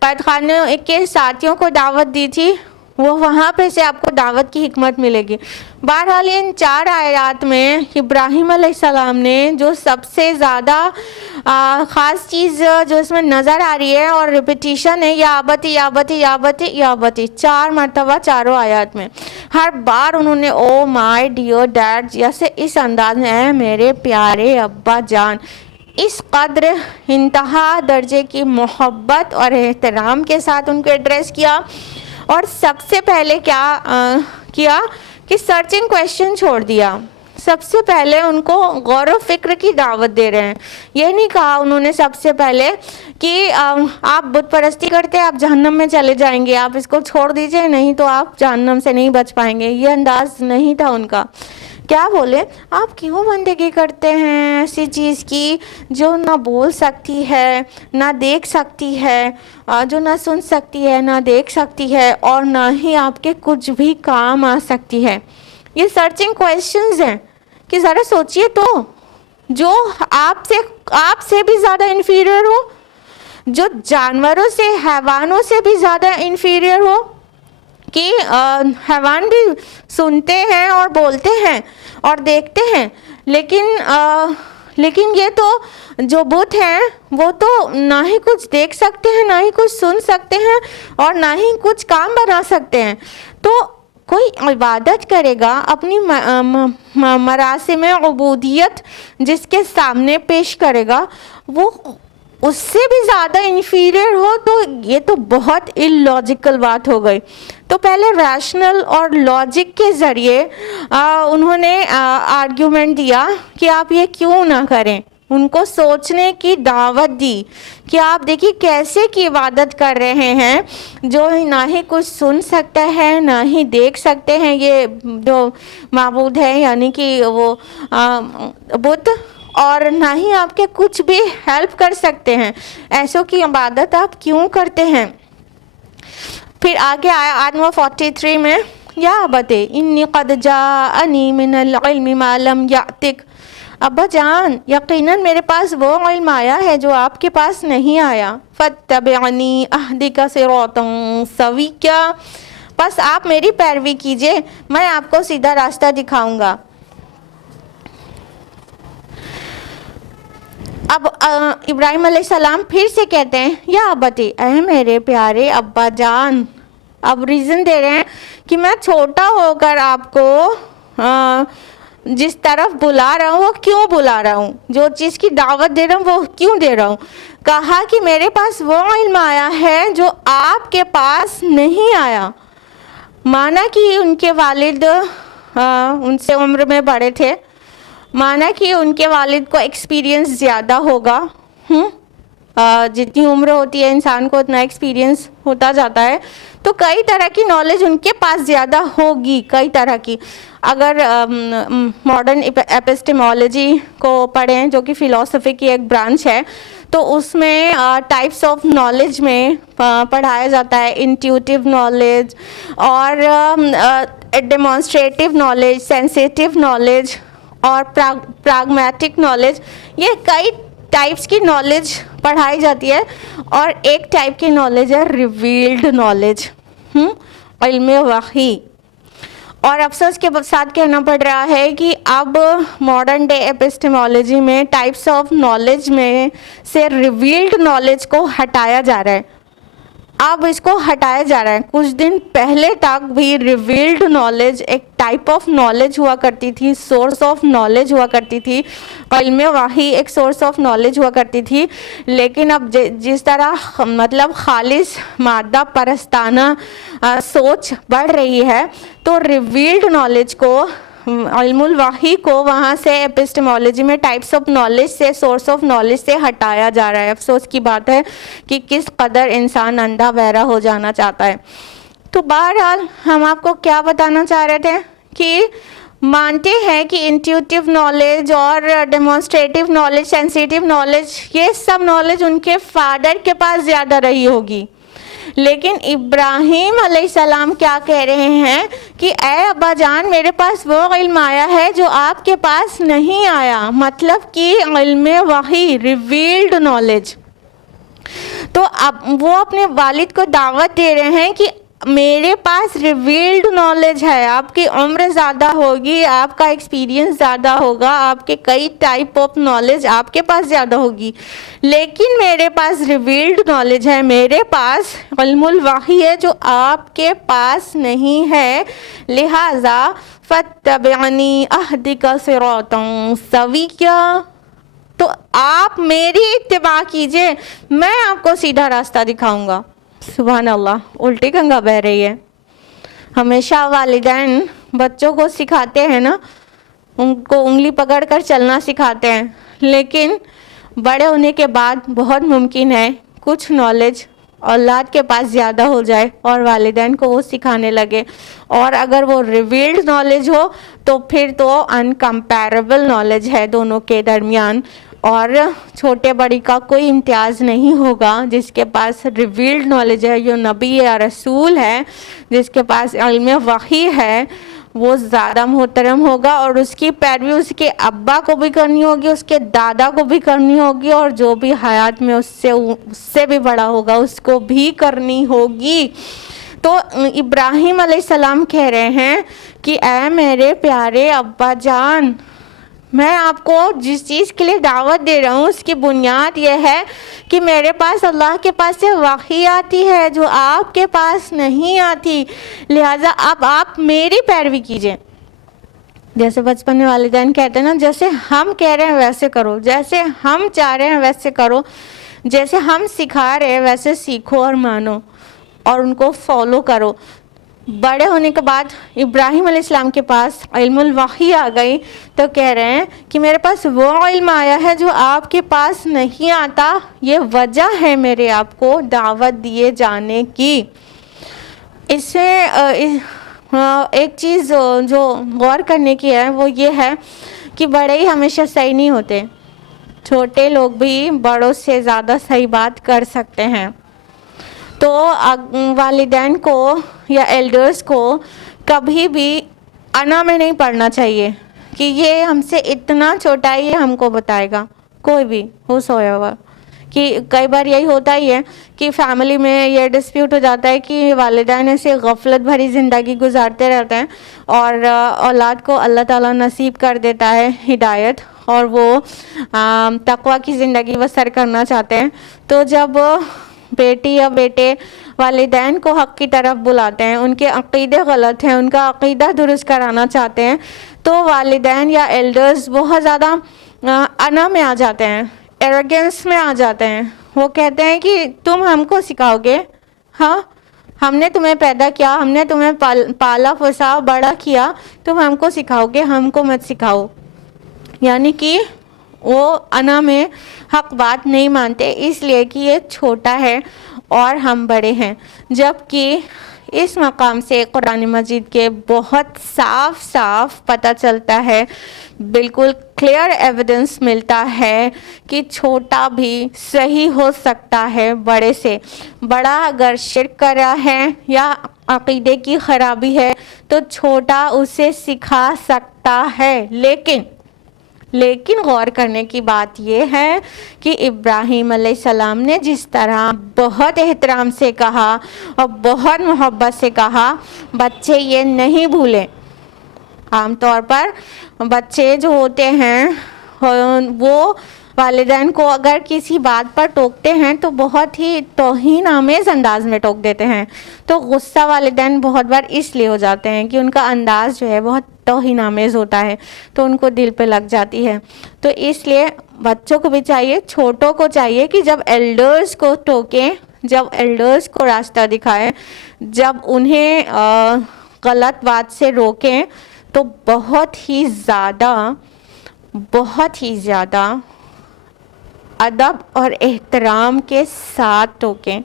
قید خانے کے ساتھیوں کو دعوت دی تھی، وہ وہاں پہ سے آپ کو دعوت کی حکمت ملے گی. بہرحال ان 4 آیات میں ابراہیم علیہ السلام نے جو سب سے زیادہ خاص چیز جو اس میں نظر آ رہی ہے اور ریپیٹیشن ہے یا ابتی یا ابتی یا ابتی یا ابتی 4 مرتبہ چاروں آیات میں. ہر بار انہوں نے او مائی ڈیئر ڈیڈ جیسے اس انداز میں اے میرے پیارے ابا جان، اس قدر انتہا درجے کی محبت اور احترام کے ساتھ ان کو ایڈریس کیا. اور سب سے پہلے کیا کہ سرچنگ کویشچن چھوڑ دیا. سب سے پہلے ان کو غور و فکر کی دعوت دے رہے ہیں. یہ نہیں کہا انہوں نے سب سے پہلے کہ آپ بت پرستی کرتے آپ جہنم میں چلے جائیں گے، آپ اس کو چھوڑ دیجئے نہیں تو آپ جہنم سے نہیں بچ پائیں گے. یہ انداز نہیں تھا ان کا. کیا بولے؟ آپ کیوں بندگی کرتے ہیں ایسی چیز کی جو نہ بول سکتی ہے نہ دیکھ سکتی ہے، جو نہ سن سکتی ہے نہ دیکھ سکتی ہے اور نہ ہی آپ کے کچھ بھی کام آ سکتی ہے. یہ سرچنگ کویشچنز ہیں کہ ذرا سوچئے تو، جو آپ سے بھی زیادہ انفیریئر ہو، جو جانوروں سے حیوانوں سے بھی زیادہ انفیریئر ہو، کہ حیوان بھی سنتے ہیں اور بولتے ہیں اور دیکھتے ہیں، لیکن یہ تو جو بت ہیں وہ تو نہ ہی کچھ دیکھ سکتے ہیں نہ ہی کچھ سن سکتے ہیں اور نہ ہی کچھ کام بنا سکتے ہیں. تو کوئی عبادت کرے گا اپنی مراسم عبودیت جس کے سامنے پیش کرے گا، وہ اس سے بھی زیادہ انفیریئر ہو تو یہ تو بہت اللاجیکل بات ہو گئی. تو پہلے ریشنل اور لاجک کے ذریعے انہوں نے آرگیومنٹ دیا کہ آپ یہ کیوں نہ کریں. ان کو سوچنے کی دعوت دی کہ آپ دیکھیے کیسے کی عبادت کر رہے ہیں جو نہ ہی کچھ سن سکتا ہے نہ ہی دیکھ سکتے ہیں یہ جو معبود ہے یعنی کہ وہ بت، اور نہ ہی آپ کے کچھ بھی ہیلپ کر سکتے ہیں. ایسوں کی عبادت آپ کیوں کرتے ہیں؟ پھر آگے آیا آیت نمبر 43 میں یا ابت انی قد جاءنی من العلم ما لم یأتک، ابا جان یقیناً میرے پاس وہ علم آیا ہے جو آپ کے پاس نہیں آیا، فاتبعنی اہدک صراطا سویا، بس آپ میری پیروی کیجئے، میں آپ کو سیدھا راستہ دکھاؤں گا۔ اب ابراہیم علیہ السلام پھر سے کہتے ہیں یا ابتی، اے میرے پیارے ابا جان، اب ریزن دے رہے ہیں کہ میں چھوٹا ہو کر آپ کو جس طرف بلا رہا ہوں وہ کیوں بلا رہا ہوں، جو چیز کی دعوت دے رہا ہوں وہ کیوں دے رہا ہوں۔ کہا کہ میرے پاس وہ علم آیا ہے جو آپ کے پاس نہیں آیا، مانا کہ ان کے والد ان سے عمر میں بڑے تھے، مانا کہ ان کے والد کو ایکسپیرینس زیادہ ہوگا، جتنی عمر ہوتی ہے انسان کو اتنا ایکسپیرینس ہوتا جاتا ہے، تو کئی طرح کی نالج ان کے پاس زیادہ ہوگی، کئی طرح کی۔ اگر ماڈرن ایپسٹیمولوجی کو پڑھیں جو کہ فلسفے کی ایک برانچ ہے، تو اس میں ٹائپس آف نالج میں پڑھایا جاتا ہے انٹیوٹیو نالج اور ڈیمانسٹریٹو نالج، سینسیٹیو نالج اور پراگمیٹک نالج، یہ کئی ٹائپس کی نالج پڑھائی جاتی ہے، اور ایک ٹائپ کی نالج ہے ریویلڈ نالج، علم وحی۔ اور افسوس کے ساتھ کہنا پڑ رہا ہے کہ اب ماڈرن ڈے ایپسٹیمولوجی میں ٹائپس آف نالج میں سے ریویلڈ نالج کو ہٹایا جا رہا ہے، اب اس کو ہٹایا جا رہا ہے۔ کچھ دن پہلے تک بھی ریویلڈ نالج ایک ٹائپ آف نالج ہوا کرتی تھی، سورس آف نالج ہوا کرتی تھی، علم وحی ایک سورس آف نالج ہوا کرتی تھی، لیکن اب جس طرح مطلب خالص مادہ پرستانہ سوچ بڑھ رہی ہے، تو ریویلڈ نالج کو، علم الوحی کو وہاں سے ایپسٹیمولوجی میں ٹائپس آف نالج سے، سورس آف نالج سے ہٹایا جا رہا ہے۔ افسوس کی بات ہے کہ کس قدر انسان اندھا بہرا ہو جانا چاہتا ہے۔ تو بہرحال ہم آپ کو کیا بتانا چاہ رہے تھے کہ مانتے ہیں کہ انٹیوٹیو نالج اور ڈیمانسٹریٹو نالج، سینسیٹیو نالج، یہ سب نالج ان کے فادر کے پاس زیادہ رہی ہوگی، لیکن ابراہیم علیہ السلام کیا کہہ رہے ہیں کہ اے ابا جان میرے پاس وہ علم آیا ہے جو آپ کے پاس نہیں آیا، مطلب کہ علم وحی، ریویلڈ نالج۔ تو اب وہ اپنے والد کو دعوت دے رہے ہیں کہ میرے پاس ریویلڈ نالج ہے، آپ کی عمر زیادہ ہوگی، آپ کا ایکسپیرینس زیادہ ہوگا، آپ کے کئی ٹائپ آف نالج آپ کے پاس زیادہ ہوگی، لیکن میرے پاس ریویلڈ نالج ہے، میرے پاس علم الوحی ہے جو آپ کے پاس نہیں ہے، لہذا فاتبعنی اہدک صراطا سویا، تو آپ میری اتباع کیجئے، میں آپ کو سیدھا راستہ دکھاؤں گا۔ سبحان اللہ، الٹی گنگا بہہ رہی ہے۔ ہمیشہ والدین بچوں کو سکھاتے ہیں نا، ان کو انگلی پکڑ کر چلنا سکھاتے ہیں، لیکن بڑے ہونے کے بعد بہت ممکن ہے کچھ نالج اولاد کے پاس زیادہ ہو جائے اور والدین کو وہ سکھانے لگے، اور اگر وہ ریویلڈ نالج ہو تو پھر تو انکمپیریبل نالج ہے دونوں کے درمیان، اور چھوٹے بڑی کا کوئی امتیاز نہیں ہوگا۔ جس کے پاس ریویلڈ نالج ہے، جو نبی یا رسول ہے، جس کے پاس علم وحی ہے، وہ زیادہ محترم ہوگا، اور اس کی پیروی اس کے ابا کو بھی کرنی ہوگی، اس کے دادا کو بھی کرنی ہوگی، اور جو بھی حیات میں اس سے بھی بڑا ہوگا اس کو بھی کرنی ہوگی۔ تو ابراہیم علیہ السلام کہہ رہے ہیں کہ اے میرے پیارے ابا جان، میں آپ کو جس چیز کے لیے دعوت دے رہا ہوں اس کی بنیاد یہ ہے کہ میرے پاس اللہ کے پاس سے وحی آتی ہے جو آپ کے پاس نہیں آتی، لہٰذا اب آپ میری پیروی کیجئے۔ جیسے بچپن میں والدین کہتے ہیں نا، جیسے ہم کہہ رہے ہیں ویسے کرو، جیسے ہم چاہ رہے ہیں ویسے کرو، جیسے ہم سکھا رہے ہیں ویسے سیکھو اور مانو اور ان کو فالو کرو۔ بڑے ہونے کے بعد ابراہیم علیہ السلام کے پاس علم الوحی آ گئی، تو کہہ رہے ہیں کہ میرے پاس وہ علم آیا ہے جو آپ کے پاس نہیں آتا، یہ وجہ ہے میرے آپ کو دعوت دیے جانے کی۔ اس سے ایک چیز جو غور کرنے کی ہے وہ یہ ہے کہ بڑے ہی ہمیشہ صحیح نہیں ہوتے، چھوٹے لوگ بھی بڑوں سے زیادہ صحیح بات کر سکتے ہیں۔ تو والدین کو یا ایلڈرز کو کبھی بھی انا میں نہیں پڑھنا چاہیے کہ یہ ہم سے اتنا چھوٹا ہے، یہ ہم کو بتائے گا، کوئی بھی ہو سویا ہوا. کہ کئی بار یہی ہوتا ہی ہے کہ فیملی میں یہ ڈسپیوٹ ہو جاتا ہے کہ والدین ایسے غفلت بھری زندگی گزارتے رہتے ہیں اور اولاد کو اللہ تعالیٰ نصیب کر دیتا ہے ہدایت اور وہ تقویٰ کی زندگی بسر کرنا چاہتے ہیں. تو جب بیٹی یا بیٹے والدین کو حق کی طرف بلاتے ہیں، ان کے عقیدے غلط ہیں، ان کا عقیدہ درست کرانا چاہتے ہیں، تو والدین یا ایلڈرز بہت زیادہ انا میں آ جاتے ہیں، ایروگینس میں آ جاتے ہیں. وہ کہتے ہیں کہ تم ہم کو سکھاؤ گے؟ ہاں، ہم نے تمہیں پیدا کیا، ہم نے تمہیں پالا پوسا بڑا کیا، تم ہم کو سکھاؤ گے، ہم کو مت سکھاؤ. یعنی کہ وہ انا میں حق بات نہیں مانتے، اس لیے کہ یہ چھوٹا ہے اور ہم بڑے ہیں. جبکہ اس مقام سے قرآن مجید کے بہت صاف صاف پتہ چلتا ہے، بالکل کلیئر ایویڈنس ملتا ہے کہ چھوٹا بھی صحیح ہو سکتا ہے بڑے سے. بڑا اگر شرک کر رہا ہے یا عقیدے کی خرابی ہے تو چھوٹا اسے سکھا سکتا ہے. لیکن غور کرنے کی بات یہ ہے کہ ابراہیم علیہ السلام نے جس طرح بہت احترام سے کہا اور بہت محبت سے کہا، بچے یہ نہیں بھولیں. عام طور پر بچے جو ہوتے ہیں وہ والدین کو اگر کسی بات پر ٹوکتے ہیں تو بہت ہی توہین آمیز انداز میں ٹوک دیتے ہیں. تو غصہ والدین بہت بار اس لیے ہو جاتے ہیں کہ ان کا انداز جو ہے بہت توہین آمیز ہوتا ہے، تو ان کو دل پہ لگ جاتی ہے. تو اس لیے بچوں کو بھی چاہیے، چھوٹوں کو چاہیے کہ جب ایلڈرز کو ٹوکیں، جب ایلڈرز کو راستہ دکھائیں، جب انہیں غلط بات سے روکیں تو بہت ہی زیادہ ادب اور احترام کے ساتھ ٹوکیں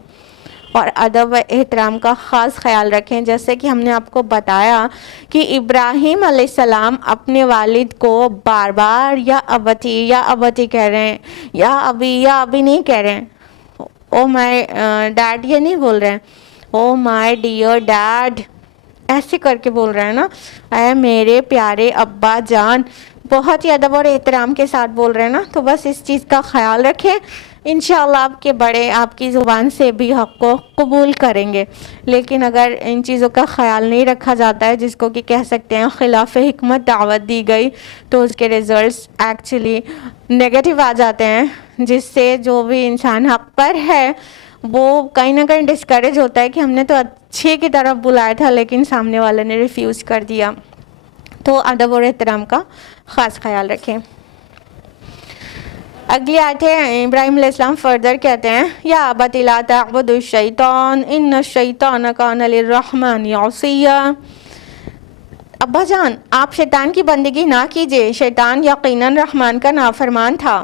اور ادب و احترام کا خاص خیال رکھیں. جیسے کہ ہم نے آپ کو بتایا کہ ابراہیم علیہ السلام اپنے والد کو بار بار یا ابتی کہہ رہے ہیں، یا ابھی نہیں کہہ رہے ہیں، او مائی ڈیڈ یہ نہیں بول رہے ہیں، او مائی ڈیئر ڈیڈ ایسے کر کے بول رہے ہیں نا، اے میرے پیارے ابا جان، بہت ہی ادب اور احترام کے ساتھ بول رہے ہیں نا. تو بس اس چیز کا خیال رکھیں، انشاءاللہ آپ کے بڑے آپ کی زبان سے بھی حق کو قبول کریں گے. لیکن اگر ان چیزوں کا خیال نہیں رکھا جاتا ہے، جس کو کہ کہہ سکتے ہیں خلاف حکمت دعوت دی گئی، تو اس کے ریزلٹس ایکچولی نیگیٹو آ جاتے ہیں، جس سے جو بھی انسان حق پر ہے وہ کہیں نہ کہیں ڈسکریج ہوتا ہے کہ ہم نے تو اچھے کی طرف بلایا تھا لیکن سامنے والے نے ریفیوز کر دیا. تو ادب اور احترام کا خاص خیال رکھیں. اگلی آیت ہے، ابراہیم علیہ السلام فردر کہتے ہیں، یا ابت لا تعبد الشیطان ان الشیطان کان للرحمن عصیا. ابا جان، آپ شیطان کی بندگی نہ کیجیے، شیطان یقیناً رحمان کا نافرمان تھا.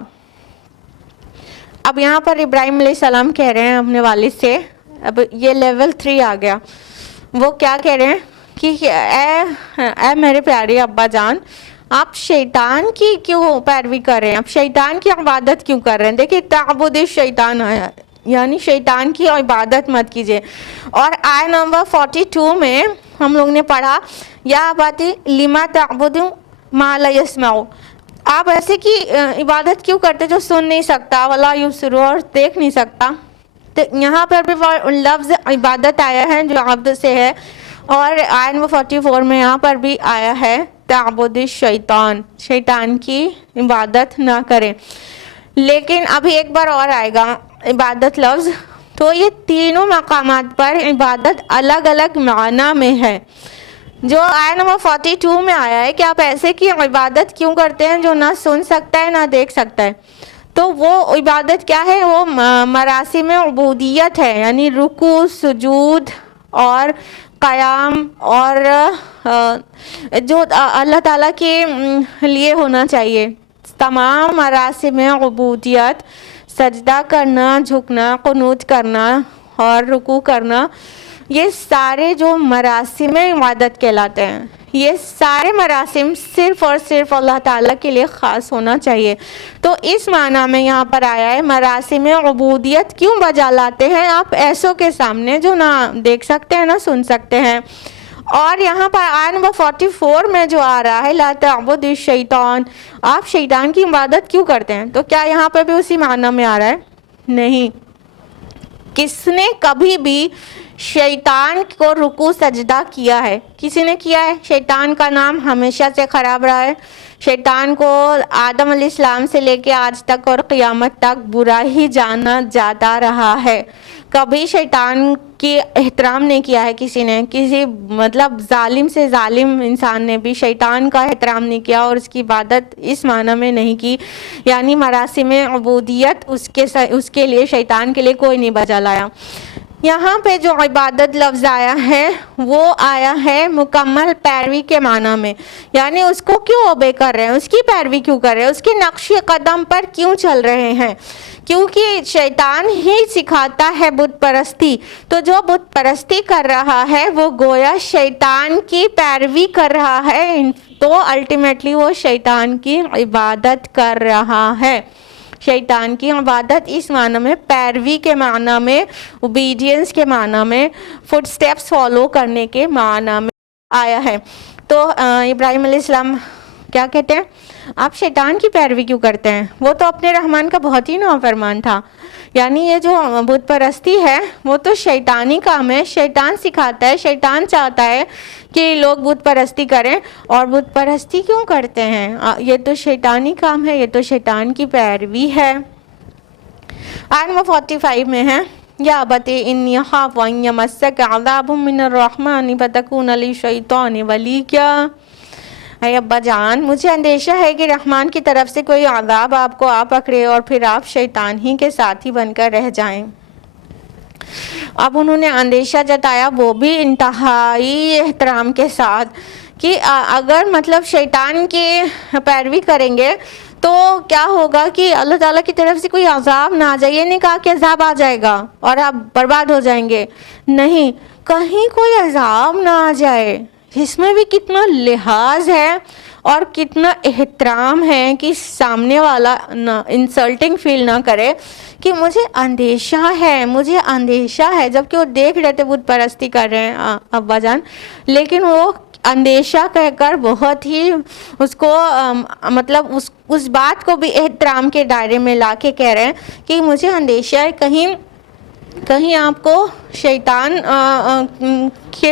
اب یہاں پر ابراہیم علیہ السلام کہہ رہے ہیں اپنے والد سے، اب یہ لیول 3 آ گیا. وہ کیا کہہ رہے ہیں کہ اے میرے پیارے ابا جان، آپ شیطان کی کیوں پیروی کر رہے ہیں، آپ شیطان کی عبادت کیوں کر رہے ہیں. دیکھیں تعبد شیطان آیا، یعنی شیطان کی عبادت مت کیجیے. اور آیت نمبر 42 میں ہم لوگ نے پڑھا، یا باتی لما تعبد ما لا یسمع، آپ ایسے کی عبادت کیوں کرتے جو سن نہیں سکتا، ولا یبصر اور دیکھ نہیں سکتا. تو یہاں پر بھی لفظ عبادت آیا ہے جو عبد سے ہے، اور آیت نمبر 44 میں یہاں پر بھی آیا ہے تعبد الشیطان، شیطان کی عبادت نہ کریں. لیکن ابھی ایک بار اور آئے گا عبادت لفظ، تو یہ تینوں مقامات پر عبادت الگ الگ معنی میں ہے. جو آیت نمبر 42 میں آیا ہے کہ آپ ایسے کی عبادت کیوں کرتے ہیں جو نہ سن سکتا ہے نہ دیکھ سکتا ہے، تو وہ عبادت کیا ہے، وہ مراسم عبودیت ہے، یعنی رکوع، سجود اور قیام، اور جو اللہ تعالیٰ کے لیے ہونا چاہیے. تمام مراسم عبودیت، سجدہ کرنا، جھکنا، قنوت کرنا اور رکوع کرنا، یہ سارے جو مراسم عبادت کہلاتے ہیں، یہ سارے مراسم صرف اور صرف اللہ تعالیٰ کے لیے خاص ہونا چاہیے. تو اس معنی میں یہاں پر آیا ہے مراسم عبودیت کیوں بجا لاتے ہیں آپ ایسوں کے سامنے جو نہ دیکھ سکتے ہیں نہ سن سکتے ہیں. اور یہاں پر آیت نمبر 44 میں جو آ رہا ہے لا تعبد الشیطان، آپ شیطان کی عبادت کیوں کرتے ہیں، تو کیا یہاں پہ بھی اسی معنی میں آ رہا ہے؟ نہیں. کس نے کبھی بھی شیطان کو رکوع سجدہ کیا ہے؟ کسی نے کیا ہے؟ شیطان کا نام ہمیشہ سے خراب رہا ہے. شیطان کو آدم علیہ السلام سے لے کے آج تک اور قیامت تک برا ہی جانا جاتا رہا ہے. کبھی شیطان کی احترام نہیں کیا ہے کسی نے، کسی مطلب ظالم سے ظالم انسان نے بھی شیطان کا احترام نہیں کیا اور اس کی عبادت اس معنی میں نہیں کی، یعنی مراسم عبودیت اس کے لیے شیطان کے لیے کوئی نہیں بجا لایا. یہاں پہ جو عبادت لفظ آیا ہے وہ آیا ہے مکمل پیروی کے معنی میں، یعنی اس کو کیوں اوبے کر رہے ہیں، اس کی پیروی کیوں کر رہے ہیں، اس کے نقش قدم پر کیوں چل رہے ہیں، کیونکہ شیطان ہی سکھاتا ہے بت پرستی. تو جو بت پرستی کر رہا ہے وہ گویا شیطان کی پیروی کر رہا ہے، تو الٹیمیٹلی وہ شیطان کی عبادت کر رہا ہے. شیطان کی عبادت اس معنی میں پیروی کے معنی میں، اوبیڈینس کے معنی میں، فٹ سٹیپس فالو کرنے کے معنی میں آیا ہے. تو ابراہیم علیہ السلام کیا کہتے ہیں، آپ شیطان کی پیروی کیوں کرتے ہیں، وہ تو اپنے رحمان کا بہت ہی نافرمان تھا. یعنی یہ جو بت پرستی ہے وہ تو شیطانی کام ہے، شیطان سکھاتا ہے، شیطان چاہتا ہے کہ لوگ بت پرستی کریں، اور بت پرستی کیوں کرتے ہیں، یہ تو شیطانی کام ہے، یہ تو شیطان کی پیروی ہے. آیت نمبر 45 میں ہے یا ابت انی اخاف ان یمسک عذاب من الرحمن فتکون للشیطان ولیا. اے ابا جان، مجھے اندیشہ ہے کہ رحمان کی طرف سے کوئی عذاب آپ کو آ پکڑے اور پھر آپ شیطان ہی کے ساتھی بن کر رہ جائیں. اب انہوں نے اندیشہ جتایا وہ بھی انتہائی احترام کے ساتھ کہ اگر مطلب شیطان کی پیروی کریں گے تو کیا ہوگا کہ اللہ تعالیٰ کی طرف سے کوئی عذاب نہ آ جائے. یہ نہیں کہا کہ عذاب آ جائے گا اور آپ برباد ہو جائیں گے، نہیں، کہیں کوئی عذاب نہ آ جائے. اس میں بھی کتنا لحاظ ہے اور کتنا احترام ہے کہ سامنے والا انسلٹنگ فیل نہ کرے کہ مجھے اندیشہ ہے، جبکہ وہ دیکھ رہے تھے بت پرستی کر رہے ہیں ابا جان، لیکن وہ اندیشہ کہہ کر بہت ہی اس کو مطلب اس بات کو بھی احترام کے دائرے میں لا کے کہہ رہے ہیں کہ مجھے اندیشہ ہے کہیں آپ کو شیطان کے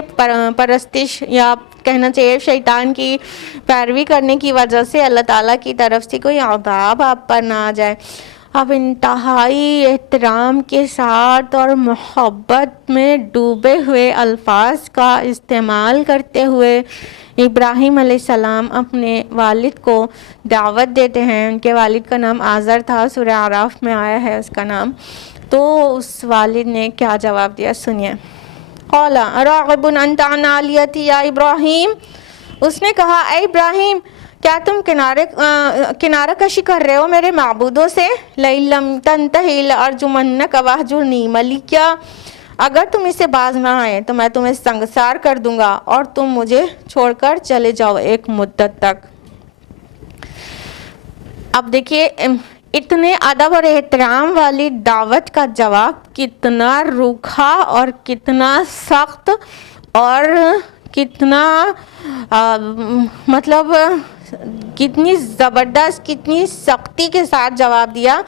پرستش یا کہنا چاہیے شیطان کی پیروی کرنے کی وجہ سے اللہ تعالیٰ کی طرف سے کوئی عذاب آپ پر نہ آ جائے. اب انتہائی احترام کے ساتھ اور محبت میں ڈوبے ہوئے الفاظ کا استعمال کرتے ہوئے ابراہیم علیہ السلام اپنے والد کو دعوت دیتے ہیں. ان کے والد کا نام آزر تھا، سورہ اعراف میں آیا ہے اس کا نام. تو اس والد نے کیا جواب دیا سنیے. قال راغب انت عن آلیتی یا ابراہیم، اس نے کہا اے ابراہیم کیا تم کنارہ کشی کر رہے ہو میرے معبودوں سے؟ لئن لم تنتہی لارجمنک واہجرنی ملیہ، اگر تم اسے باز نہ آئے تو میں تمہیں سنگسار کر دوں گا اور تم مجھے چھوڑ کر چلے جاؤ ایک مدت تک. اب دیکھیے اتنے ادب اور احترام والی دعوت کا جواب کتنا روکھا اور کتنا سخت اور کتنا مطلب کتنی زبردست، کتنی سختی کے ساتھ جواب دیا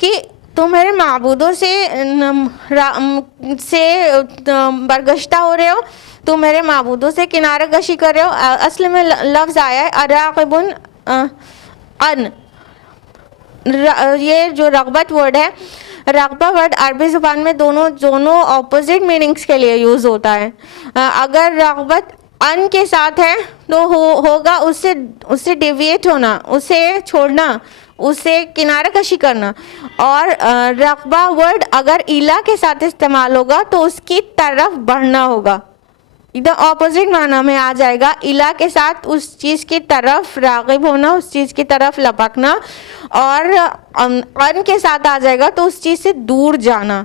کہ تم میرے معبودوں سے برگشتہ ہو رہے ہو، تم میرے معبودوں سے کنارہ کشی کر رہے ہو. اصل میں لفظ آیا ہے اراغبن ان، یہ جو رغبت ورڈ ہے، رغبہ ورڈ عربی زبان میں دونوں اپوزٹ میننگز کے لیے یوز ہوتا ہے. اگر رغبت ان کے ساتھ ہے تو ہوگا اس سے ڈیویٹ ہونا، اسے چھوڑنا، اسے کنارہ کشی کرنا. اور رغبہ ورڈ اگر الا کے ساتھ استعمال ہوگا تو اس کی طرف بڑھنا ہوگا، ادھر اپوزٹ معنی میں آ جائے گا. الا کے ساتھ اس چیز کی طرف راغب ہونا، اس چیز کی طرف لپکنا، اور ان کے ساتھ آ جائے گا تو اس چیز سے دور جانا.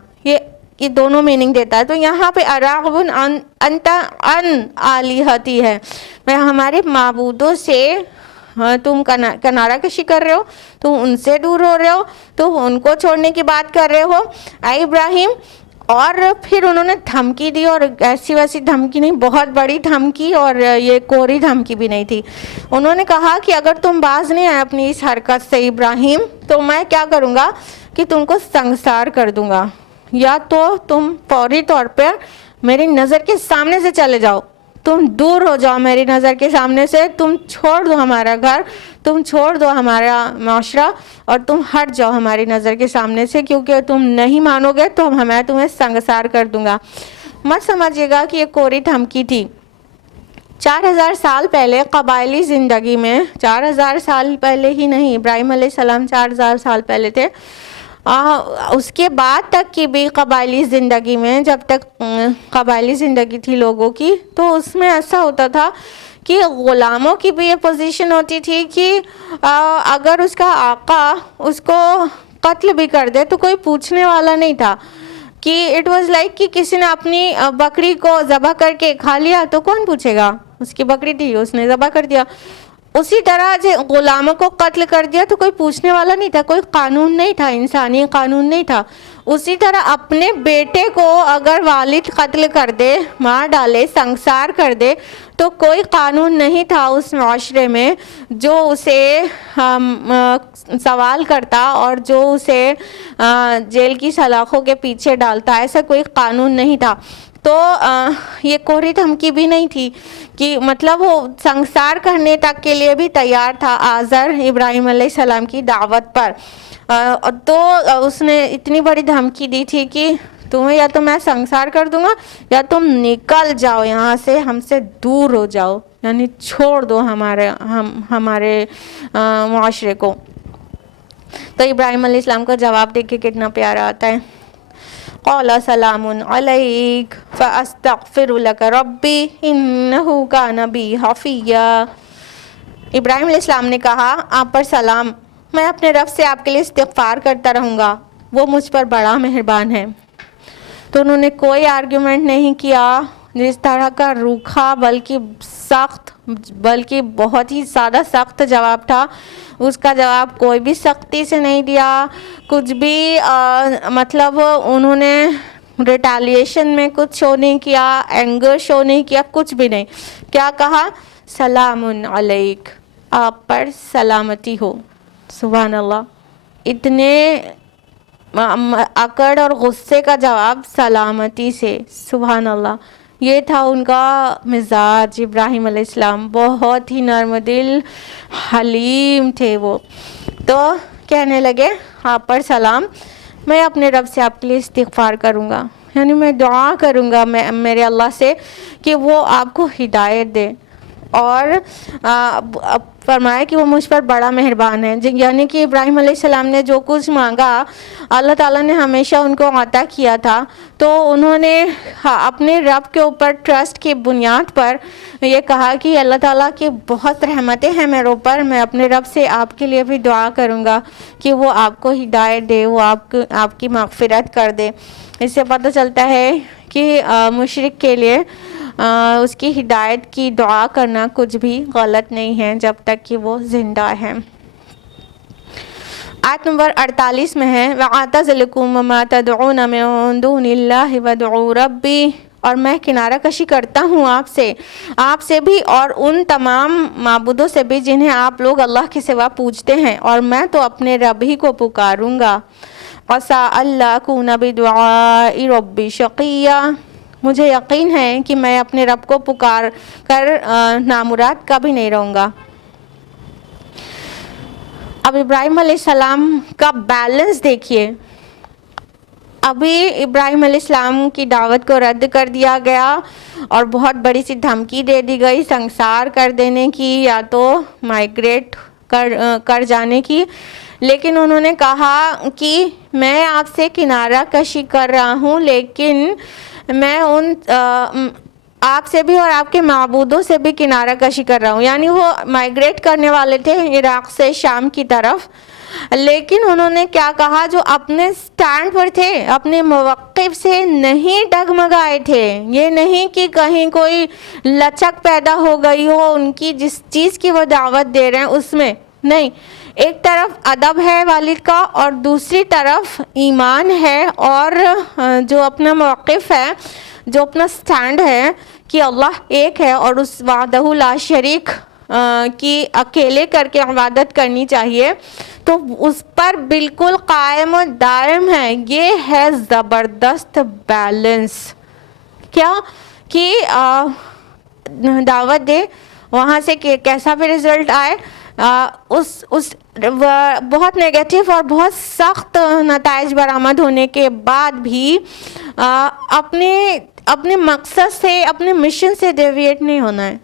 یہ دونوں میننگ دیتا ہے. تو یہاں پہ اراغب انت ان آلیہتی ہے، میں ہمارے معبودوں سے تم کنارہ کشی کر رہے ہو، تم ان سے دور ہو رہے ہو، تم ان کو چھوڑنے کی بات کر رہے ہو اے ابراہیم. اور پھر انہوں نے دھمکی دی، اور ایسی ویسی دھمکی نہیں، بہت بڑی دھمکی، اور یہ کوری دھمکی بھی نہیں تھی. انہوں نے کہا کہ اگر تم باز نہیں آئے اپنی اس حرکت سے ابراہیم، تو میں کیا کروں گا کہ تم کو سنگسار کر دوں گا، یا تو تم فوری طور پر میری نظر کے سامنے سے چلے جاؤ، تم دور ہو جاؤ میری نظر کے سامنے سے، تم چھوڑ دو ہمارا گھر، تم چھوڑ دو ہمارا معاشرہ، اور تم ہٹ جاؤ ہماری نظر کے سامنے سے، کیونکہ تم نہیں مانو گے تو میں تمہیں سنگسار کر دوں گا. مت سمجھیے گا کہ یہ کوری دھمکی تھی. 4000 سال پہلے قبائلی زندگی میں، 4000 سال پہلے ہی نہیں، ابراہیم علیہ السلام 4000 سال پہلے تھے، اس کے بعد تک کی بھی قبائلی زندگی میں، جب تک قبائلی زندگی تھی لوگوں کی، تو اس میں ایسا ہوتا تھا کہ غلاموں کی بھی یہ پوزیشن ہوتی تھی کہ اگر اس کا آقا اس کو قتل بھی کر دے تو کوئی پوچھنے والا نہیں تھا، کہ اٹ واز لائک کہ کسی نے اپنی بکری کو ذبح کر کے کھا لیا تو کون پوچھے گا، اس کی بکری تھی اس نے ذبح کر دیا. اسی طرح غلاموں کو قتل کر دیا تو کوئی پوچھنے والا نہیں تھا، کوئی قانون نہیں تھا، انسانی قانون نہیں تھا. اسی طرح اپنے بیٹے کو اگر والد قتل کر دے، مار ڈالے، سنگسار کر دے، تو کوئی قانون نہیں تھا اس معاشرے میں جو اسے سوال کرتا اور جو اسے جیل کی سلاخوں کے پیچھے ڈالتا. ایسا کوئی قانون نہیں تھا. تو یہ کوری دھمکی بھی نہیں تھی کہ مطلب وہ سنگسار کرنے تک کے لیے بھی تیار تھا آزر ابراہیم علیہ السلام کی دعوت پر. تو اس نے اتنی بڑی دھمکی دی تھی کہ تمہیں یا تو میں سنگسار کر دوں گا، یا تم نکل جاؤ یہاں سے، ہم سے دور ہو جاؤ، یعنی چھوڑ دو ہمارے معاشرے کو. تو ابراہیم علیہ السلام کا جواب دیکھیں کتنا پیارا آتا ہے. قال سلام علیک فاستغفر لک ربی انہ کان بی حفیا. ابراہیم علیہ السلام نے کہا آپ پر سلام، میں اپنے رب سے آپ کے لیے استغفار کرتا رہوں گا، وہ مجھ پر بڑا مہربان ہے. تو انہوں نے کوئی آرگیومنٹ نہیں کیا، جس طرح کا روکھا بلکہ بہت ہی زیادہ سخت جواب تھا، اس کا جواب کوئی بھی سختی سے نہیں دیا، کچھ بھی مطلب انہوں نے ریٹیلیشن میں کچھ شو نہیں کیا، اینگر شو نہیں کیا، کچھ بھی نہیں. کیا کہا؟ سلام علیک، آپ پر سلامتی ہو. سبحان اللہ، اتنے اکڑ اور غصے کا جواب سلامتی سے. سبحان اللہ، یہ تھا ان کا مزاج. ابراہیم علیہ السلام بہت ہی نرم دل، حلیم تھے وہ. تو کہنے لگے آپ پر سلام، میں اپنے رب سے آپ کے لیے استغفار کروں گا، یعنی میں دعا کروں گا میرے اللہ سے کہ وہ آپ کو ہدایت دے، اور فرمایا کہ وہ مجھ پر بڑا مہربان ہے. یعنی کہ ابراہیم علیہ السلام نے جو کچھ مانگا اللہ تعالیٰ نے ہمیشہ ان کو عطا کیا تھا. تو انہوں نے اپنے رب کے اوپر ٹرسٹ کی بنیاد پر یہ کہا کہ اللہ تعالیٰ کی بہت رحمتیں ہیں میرے اوپر، میں اپنے رب سے آپ کے لیے بھی دعا کروں گا کہ وہ آپ کو ہدایت دے، وہ آپ کی مغفرت کر دے. اس سے پتہ چلتا ہے کہ مشرک کے لیے اس کی ہدایت کی دعا کرنا کچھ بھی غلط نہیں ہے جب تک کہ وہ زندہ ہے. آیت نمبر 48 میں ہے وَأَعْتَزِلُكُمْ وَمَا تَدْعُونَ مِن دُونِ اللَّهِ وَادْعُوا رَبِّي، اور میں کنارہ کشی کرتا ہوں آپ سے بھی اور ان تمام معبودوں سے بھی جنہیں آپ لوگ اللہ کے سوا پوجتے ہیں، اور میں تو اپنے رب ہی کو پکاروں گا. عَسَىٰ أَلَّا أَكُونَ بِدُعَاءِ رَبِّي شَقِيًّا، مجھے یقین ہے کہ میں اپنے رب کو پکار کر نامراد کبھی نہیں رہوں گا. اب ابراہیم علیہ السلام کا بیلنس دیکھیے. ابھی ابراہیم علیہ السلام کی دعوت کو رد کر دیا گیا اور بہت بڑی سی دھمکی دے دی گئی سنگسار کر دینے کی یا تو مائگریٹ کر جانے کی، لیکن انہوں نے کہا کہ میں آپ سے کنارہ کشی کر رہا ہوں، لیکن میں آپ سے بھی اور آپ کے معبودوں سے بھی کنارہ کشی کر رہا ہوں. یعنی وہ مائگریٹ کرنے والے تھے عراق سے شام کی طرف، لیکن انہوں نے کیا کہا، جو اپنے سٹینڈ پر تھے، اپنے موقف سے نہیں ڈگمگائے تھے. یہ نہیں کہ کہیں کوئی لچک پیدا ہو گئی ہو ان کی جس چیز کی وہ دعوت دے رہے ہیں اس میں، نہیں، ایک طرف ادب ہے والد کا اور دوسری طرف ایمان ہے اور جو اپنا موقف ہے، جو اپنا سٹینڈ ہے کہ اللہ ایک ہے اور اس وحدہ لا شریک کی اکیلے کر کے عبادت کرنی چاہیے، تو اس پر بالکل قائم و دائم ہے۔ یہ ہے زبردست بیلنس، کیا کہ دعوت دے، وہاں سے کیسا بھی رزلٹ آئے، اس بہت نیگیٹو اور بہت سخت نتائج برآمد ہونے کے بعد بھی اپنے مقصد سے، اپنے مشن سے ڈیویٹ نہیں ہونا ہے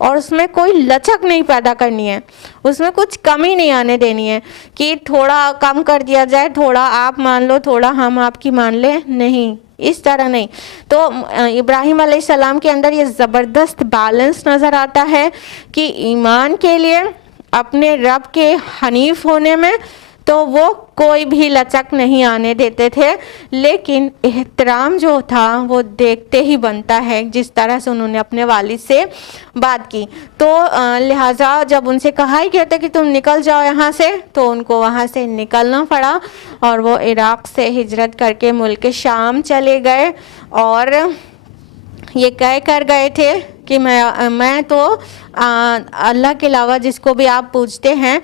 اور اس میں کوئی لچک نہیں پیدا کرنی ہے، اس میں کچھ کمی نہیں آنے دینی ہے کہ تھوڑا کم کر دیا جائے، تھوڑا آپ مان لو، تھوڑا ہم آپ کی مان لیں، نہیں، اس طرح نہیں۔ تو ابراہیم علیہ السلام کے اندر یہ زبردست بیلنس نظر آتا ہے کہ ایمان کے لیے، اپنے رب کے حنیف ہونے میں تو وہ کوئی بھی لچک نہیں آنے دیتے تھے، لیکن احترام جو تھا وہ دیکھتے ہی بنتا ہے، جس طرح سے انہوں نے اپنے والد سے بات کی۔ تو لہٰذا جب ان سے کہا ہی گیا تھا کہ تم نکل جاؤ یہاں سے، تو ان کو وہاں سے نکلنا پڑا اور وہ عراق سے ہجرت کر کے ملک شام چلے گئے، اور یہ کہہ کر گئے تھے کہ میں تو اللہ کے علاوہ جس کو بھی آپ پوجتے ہیں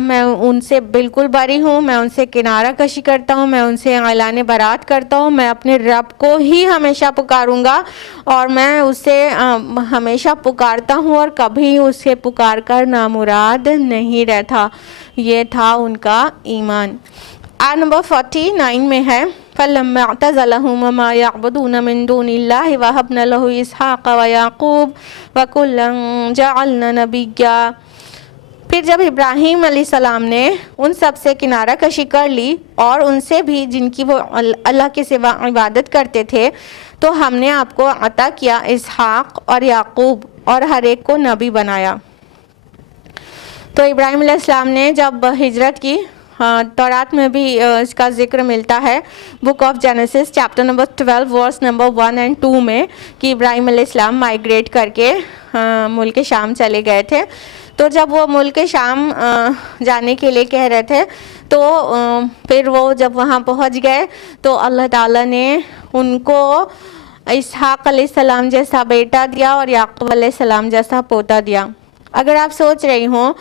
میں ان سے بالکل بری ہوں، میں ان سے کنارہ کشی کرتا ہوں، میں ان سے اعلان برات کرتا ہوں، میں اپنے رب کو ہی ہمیشہ پکاروں گا اور میں اسے ہمیشہ پکارتا ہوں اور کبھی اسے پکار کر نامراد نہیں رہتا۔ یہ تھا ان کا ایمان۔ آیت نمبر 49 میں ہے فَلَمَّا اعْتَزَلَهُمْ وَمَا يَعْبُدُونَ مِن دُونِ اللَّهِ وَهَبْنَا لَهُ إِسْحَاقَ وَيَعْقُوبَ وَكُلًّا جَعَلْنَا نَبِيًّا۔ پھر جب ابراہیم علیہ السلام نے ان سب سے کنارہ کشی کر لی اور ان سے بھی جن کی وہ اللہ کے سوا عبادت کرتے تھے، تو ہم نے آپ کو عطا کیا اسحاق اور یعقوب اور ہر ایک کو نبی بنایا۔ تو ابراہیم علیہ السلام نے جب ہجرت کی، تورات میں بھی اس کا ذکر ملتا ہے، book of Genesis chapter number 12 verse number 1 اور 2 میں، کہ ابراہیم علیہ السلام مائیگریٹ کر کے ملک شام چلے گئے تھے۔ تو جب وہ ملک شام جانے کے لیے کہہ رہے تھے، تو پھر وہ جب وہاں پہنچ گئے تو اللہ تعالیٰ نے ان کو اسحاق علیہ السلام جیسا بیٹا دیا اور یعقوب علیہ السلام جیسا پوتا دیا۔ اگر آپ سوچ رہی ہوں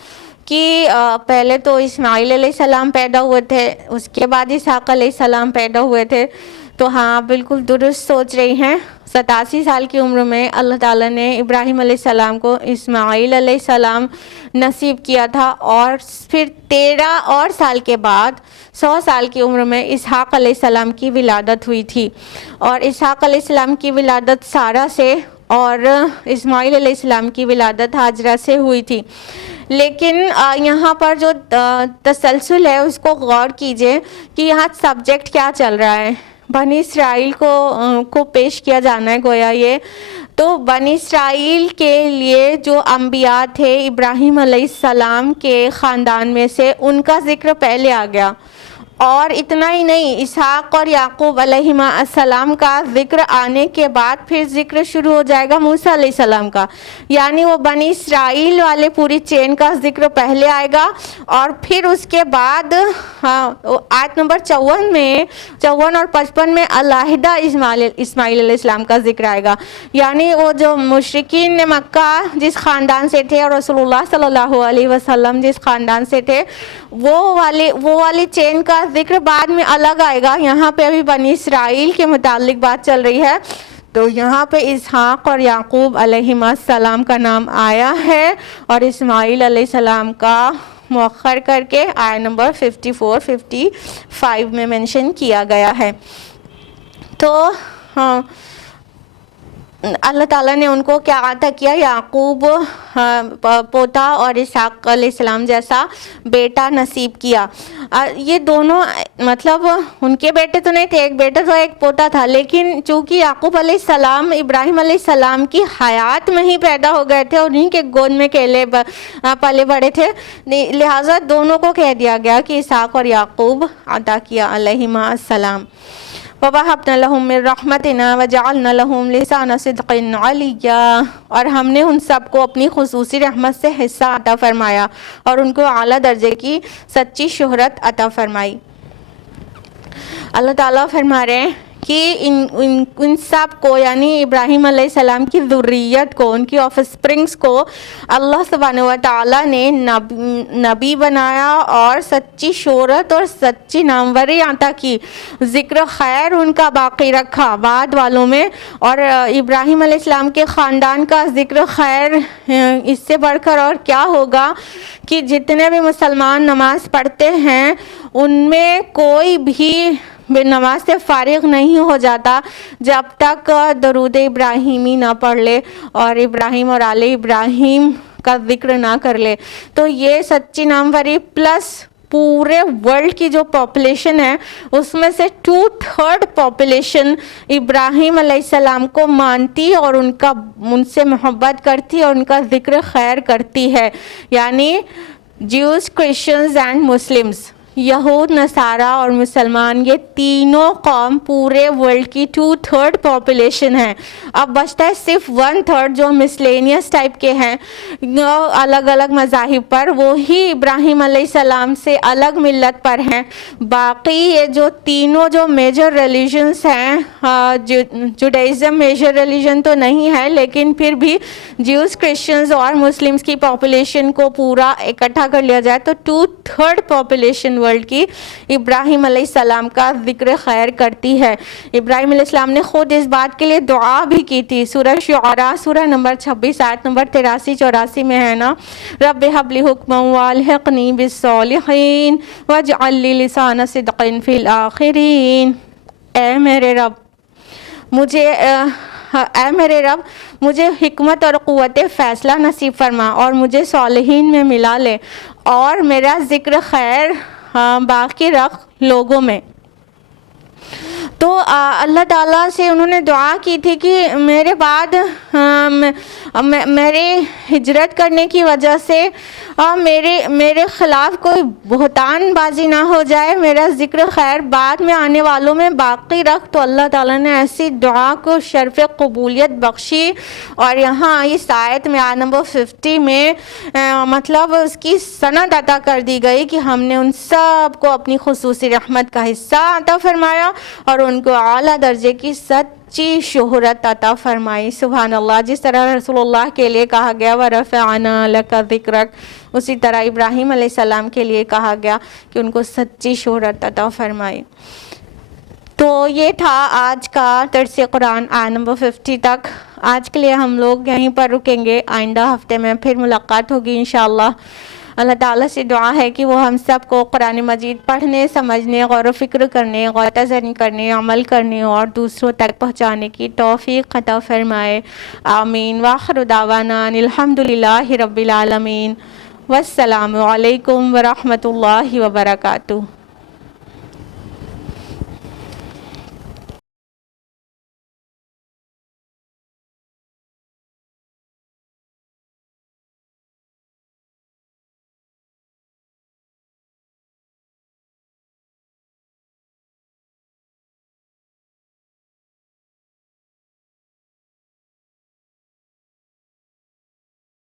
کہ پہلے تو اسماعیل علیہ السلام پیدا ہوئے تھے، اس کے بعد اسحاق علیہ السلام پیدا ہوئے تھے، تو ہاں بالکل درست سوچ رہی ہیں۔ 87 سال کی عمر میں اللہ تعالیٰ نے ابراہیم علیہ السلام کو اسماعیل علیہ السلام نصیب کیا تھا، اور پھر 13 اور سال کے بعد 100 سال کی عمر میں اسحاق علیہ السلام کی ولادت ہوئی تھی، اور اسحاق علیہ السلام کی ولادت سارہ سے اور اسماعیل علیہ السلام کی ولادت ہاجرہ سے ہوئی تھی۔ لیکن یہاں پر جو تسلسل ہے اس کو غور کیجئے کہ یہاں سبجیکٹ کیا چل رہا ہے۔ بنی اسرائیل کو پیش کیا جانا ہے گویا یہ، تو بنی اسرائیل کے لیے جو انبیاء تھے ابراہیم علیہ السلام کے خاندان میں سے، ان کا ذکر پہلے آ گیا، اور اتنا ہی نہیں، اسحاق اور یعقوب علیہ السلام کا ذکر آنے کے بعد پھر ذکر شروع ہو جائے گا موسیٰ علیہ السلام کا، یعنی وہ بنی اسرائیل والے پوری چین کا ذکر پہلے آئے گا، اور پھر اس کے بعد آیت نمبر 54 میں 54 اور 55 میں علیحدہ اسماعیل علیہ السلام کا ذکر آئے گا، یعنی وہ جو مشرکین مکہ جس خاندان سے تھے اور رسول اللہ صلی اللہ علیہ وسلم جس خاندان سے تھے، وہ والی چین کا ذکر بعد میں الگ آئے گا۔ یہاں پہ ابھی بنی اسرائیل کے متعلق بات چل رہی ہے، تو یہاں پہ اسحاق اور یعقوب علیہ السلام کا نام آیا ہے، اور اسماعیل علیہ السلام کا مؤخر کر کے آیت نمبر 54-55 میں منشن کیا گیا ہے۔ تو اللہ تعالیٰ نے ان کو کیا عطا کیا؟ یعقوب پوتا اور اسحاق علیہ السلام جیسا بیٹا نصیب کیا۔ یہ دونوں مطلب ان کے بیٹے تو نہیں تھے، ایک بیٹا تھا ایک پوتا تھا، لیکن چونکہ یعقوب علیہ السلام ابراہیم علیہ السلام کی حیات میں ہی پیدا ہو گئے تھے اور انہیں کے گود میں پلے بڑے تھے، لہٰذا دونوں کو کہہ دیا گیا کہ اسحاق اور یعقوب عطا کیا علیہما السلام۔ وَوَهَبْنَا لَهُم مِّن رَحْمَتِنَا وَجَعَلْنَا لَهُم لِسَانَ صِدْقٍ عَلِيًّا، اور ہم نے ان سب کو اپنی خصوصی رحمت سے حصہ عطا فرمایا اور ان کو اعلیٰ درجے کی سچی شہرت عطا فرمائی۔ اللہ تعالیٰ فرما رہے ہیں کہ ان سب کو، یعنی ابراہیم علیہ السلام کی ذریت کو، ان کی آف اسپرنگس کو اللہ سبحانہ و تعالیٰ نے نبی بنایا اور سچی شہرت اور سچی ناموری عطا کی، ذکر خیر ان کا باقی رکھا بعد والوں میں، اور ابراہیم علیہ السلام کے خاندان کا ذکر خیر اس سے بڑھ کر اور کیا ہوگا کہ جتنے بھی مسلمان نماز پڑھتے ہیں ان میں کوئی بھی نماز سے فارغ نہیں ہو جاتا جب تک درود ابراہیمی نہ پڑھ لے اور ابراہیم اور آل ابراہیم کا ذکر نہ کر لے۔ تو یہ سچی ناموری پلس پورے ورلڈ کی جو پاپولیشن ہے اس میں سے 2/3 پاپولیشن ابراہیم علیہ السلام کو مانتی اور ان سے محبت کرتی اور ان کا ذکر خیر کرتی ہے، یعنی جیوز، کرسچنز اینڈ مسلمز، یہود، نصارہ اور مسلمان، یہ تینوں قوم پورے ورلڈ کی 2/3 پاپولیشن ہے۔ اب بچتا ہے صرف 1/3 جو مسلینیس ٹائپ کے ہیں الگ الگ مذاہب پر، وہی ابراہیم علیہ السلام سے الگ ملت پر ہیں۔ باقی یہ جو تینوں جو میجر ریلیجنس ہیں، جوڈائزم میجر ریلیجن تو نہیں ہے لیکن پھر بھی جیوز، کرسچنز اور مسلمز کی پاپولیشن کو پورا اکٹھا کر لیا جائے تو 2/3 پاپولیشن ورلڈ کی ابراہیم علیہ السلام کا ذکر خیر کرتی ہے۔ ابراہیم علیہ السلام نے خود اس بات کے لیے دعا بھی کی تھی، سورہ شعراء سورہ نمبر 26 آیت نمبر 83-84 میں ہے نا، رب ہب لی حکما والحقنی بالصالحین واجعل لی لسان صدق فی الآخرین۔ اے میرے رب مجھے حکمت اور قوت فیصلہ نصیب فرما اور مجھے صالحین میں ملا لے اور میرا ذکر خیر باقی رکھ لوگوں میں۔ تو اللہ تعالیٰ سے انہوں نے دعا کی تھی کہ میرے بعد میرے ہجرت کرنے کی وجہ سے میرے خلاف کوئی بہتان بازی نہ ہو جائے، میرا ذکر خیر بعد میں آنے والوں میں باقی رکھ۔ تو اللہ تعالیٰ نے ایسی دعا کو شرف قبولیت بخشی، اور یہاں اس آیت میں آیت نمبر 50 میں مطلب اس کی سند عطا کر دی گئی کہ ہم نے ان سب کو اپنی خصوصی رحمت کا حصہ عطا فرمایا اور ان کو اعلیٰ درجے کی سچی شہرت عطا فرمائی۔ سبحان اللہ، جس طرح رسول اللہ کے لیے کہا گیا وَرَفَعْنَا لَكَ ذِكْرَكَ، اسی طرح ابراہیم علیہ السلام کے لیے کہا گیا کہ ان کو سچی شہرت عطا فرمائی۔ تو یہ تھا آج کا درس قرآن آیت نمبر 50 تک۔ آج کے لیے ہم لوگ یہیں پر رکیں گے، آئندہ ہفتے میں پھر ملاقات ہوگی انشاءاللہ۔ اللہ تعالیٰ سے دعا ہے کہ وہ ہم سب کو قرآن مجید پڑھنے، سمجھنے، غور و فکر کرنے، غور زنی کرنے، عمل کرنے اور دوسروں تک پہنچانے کی توفیق عطا فرمائے، آمین۔ وآخر دعوانا الحمدللہ رب العالمین، والسلام علیکم ورحمۃ اللہ وبرکاتہ۔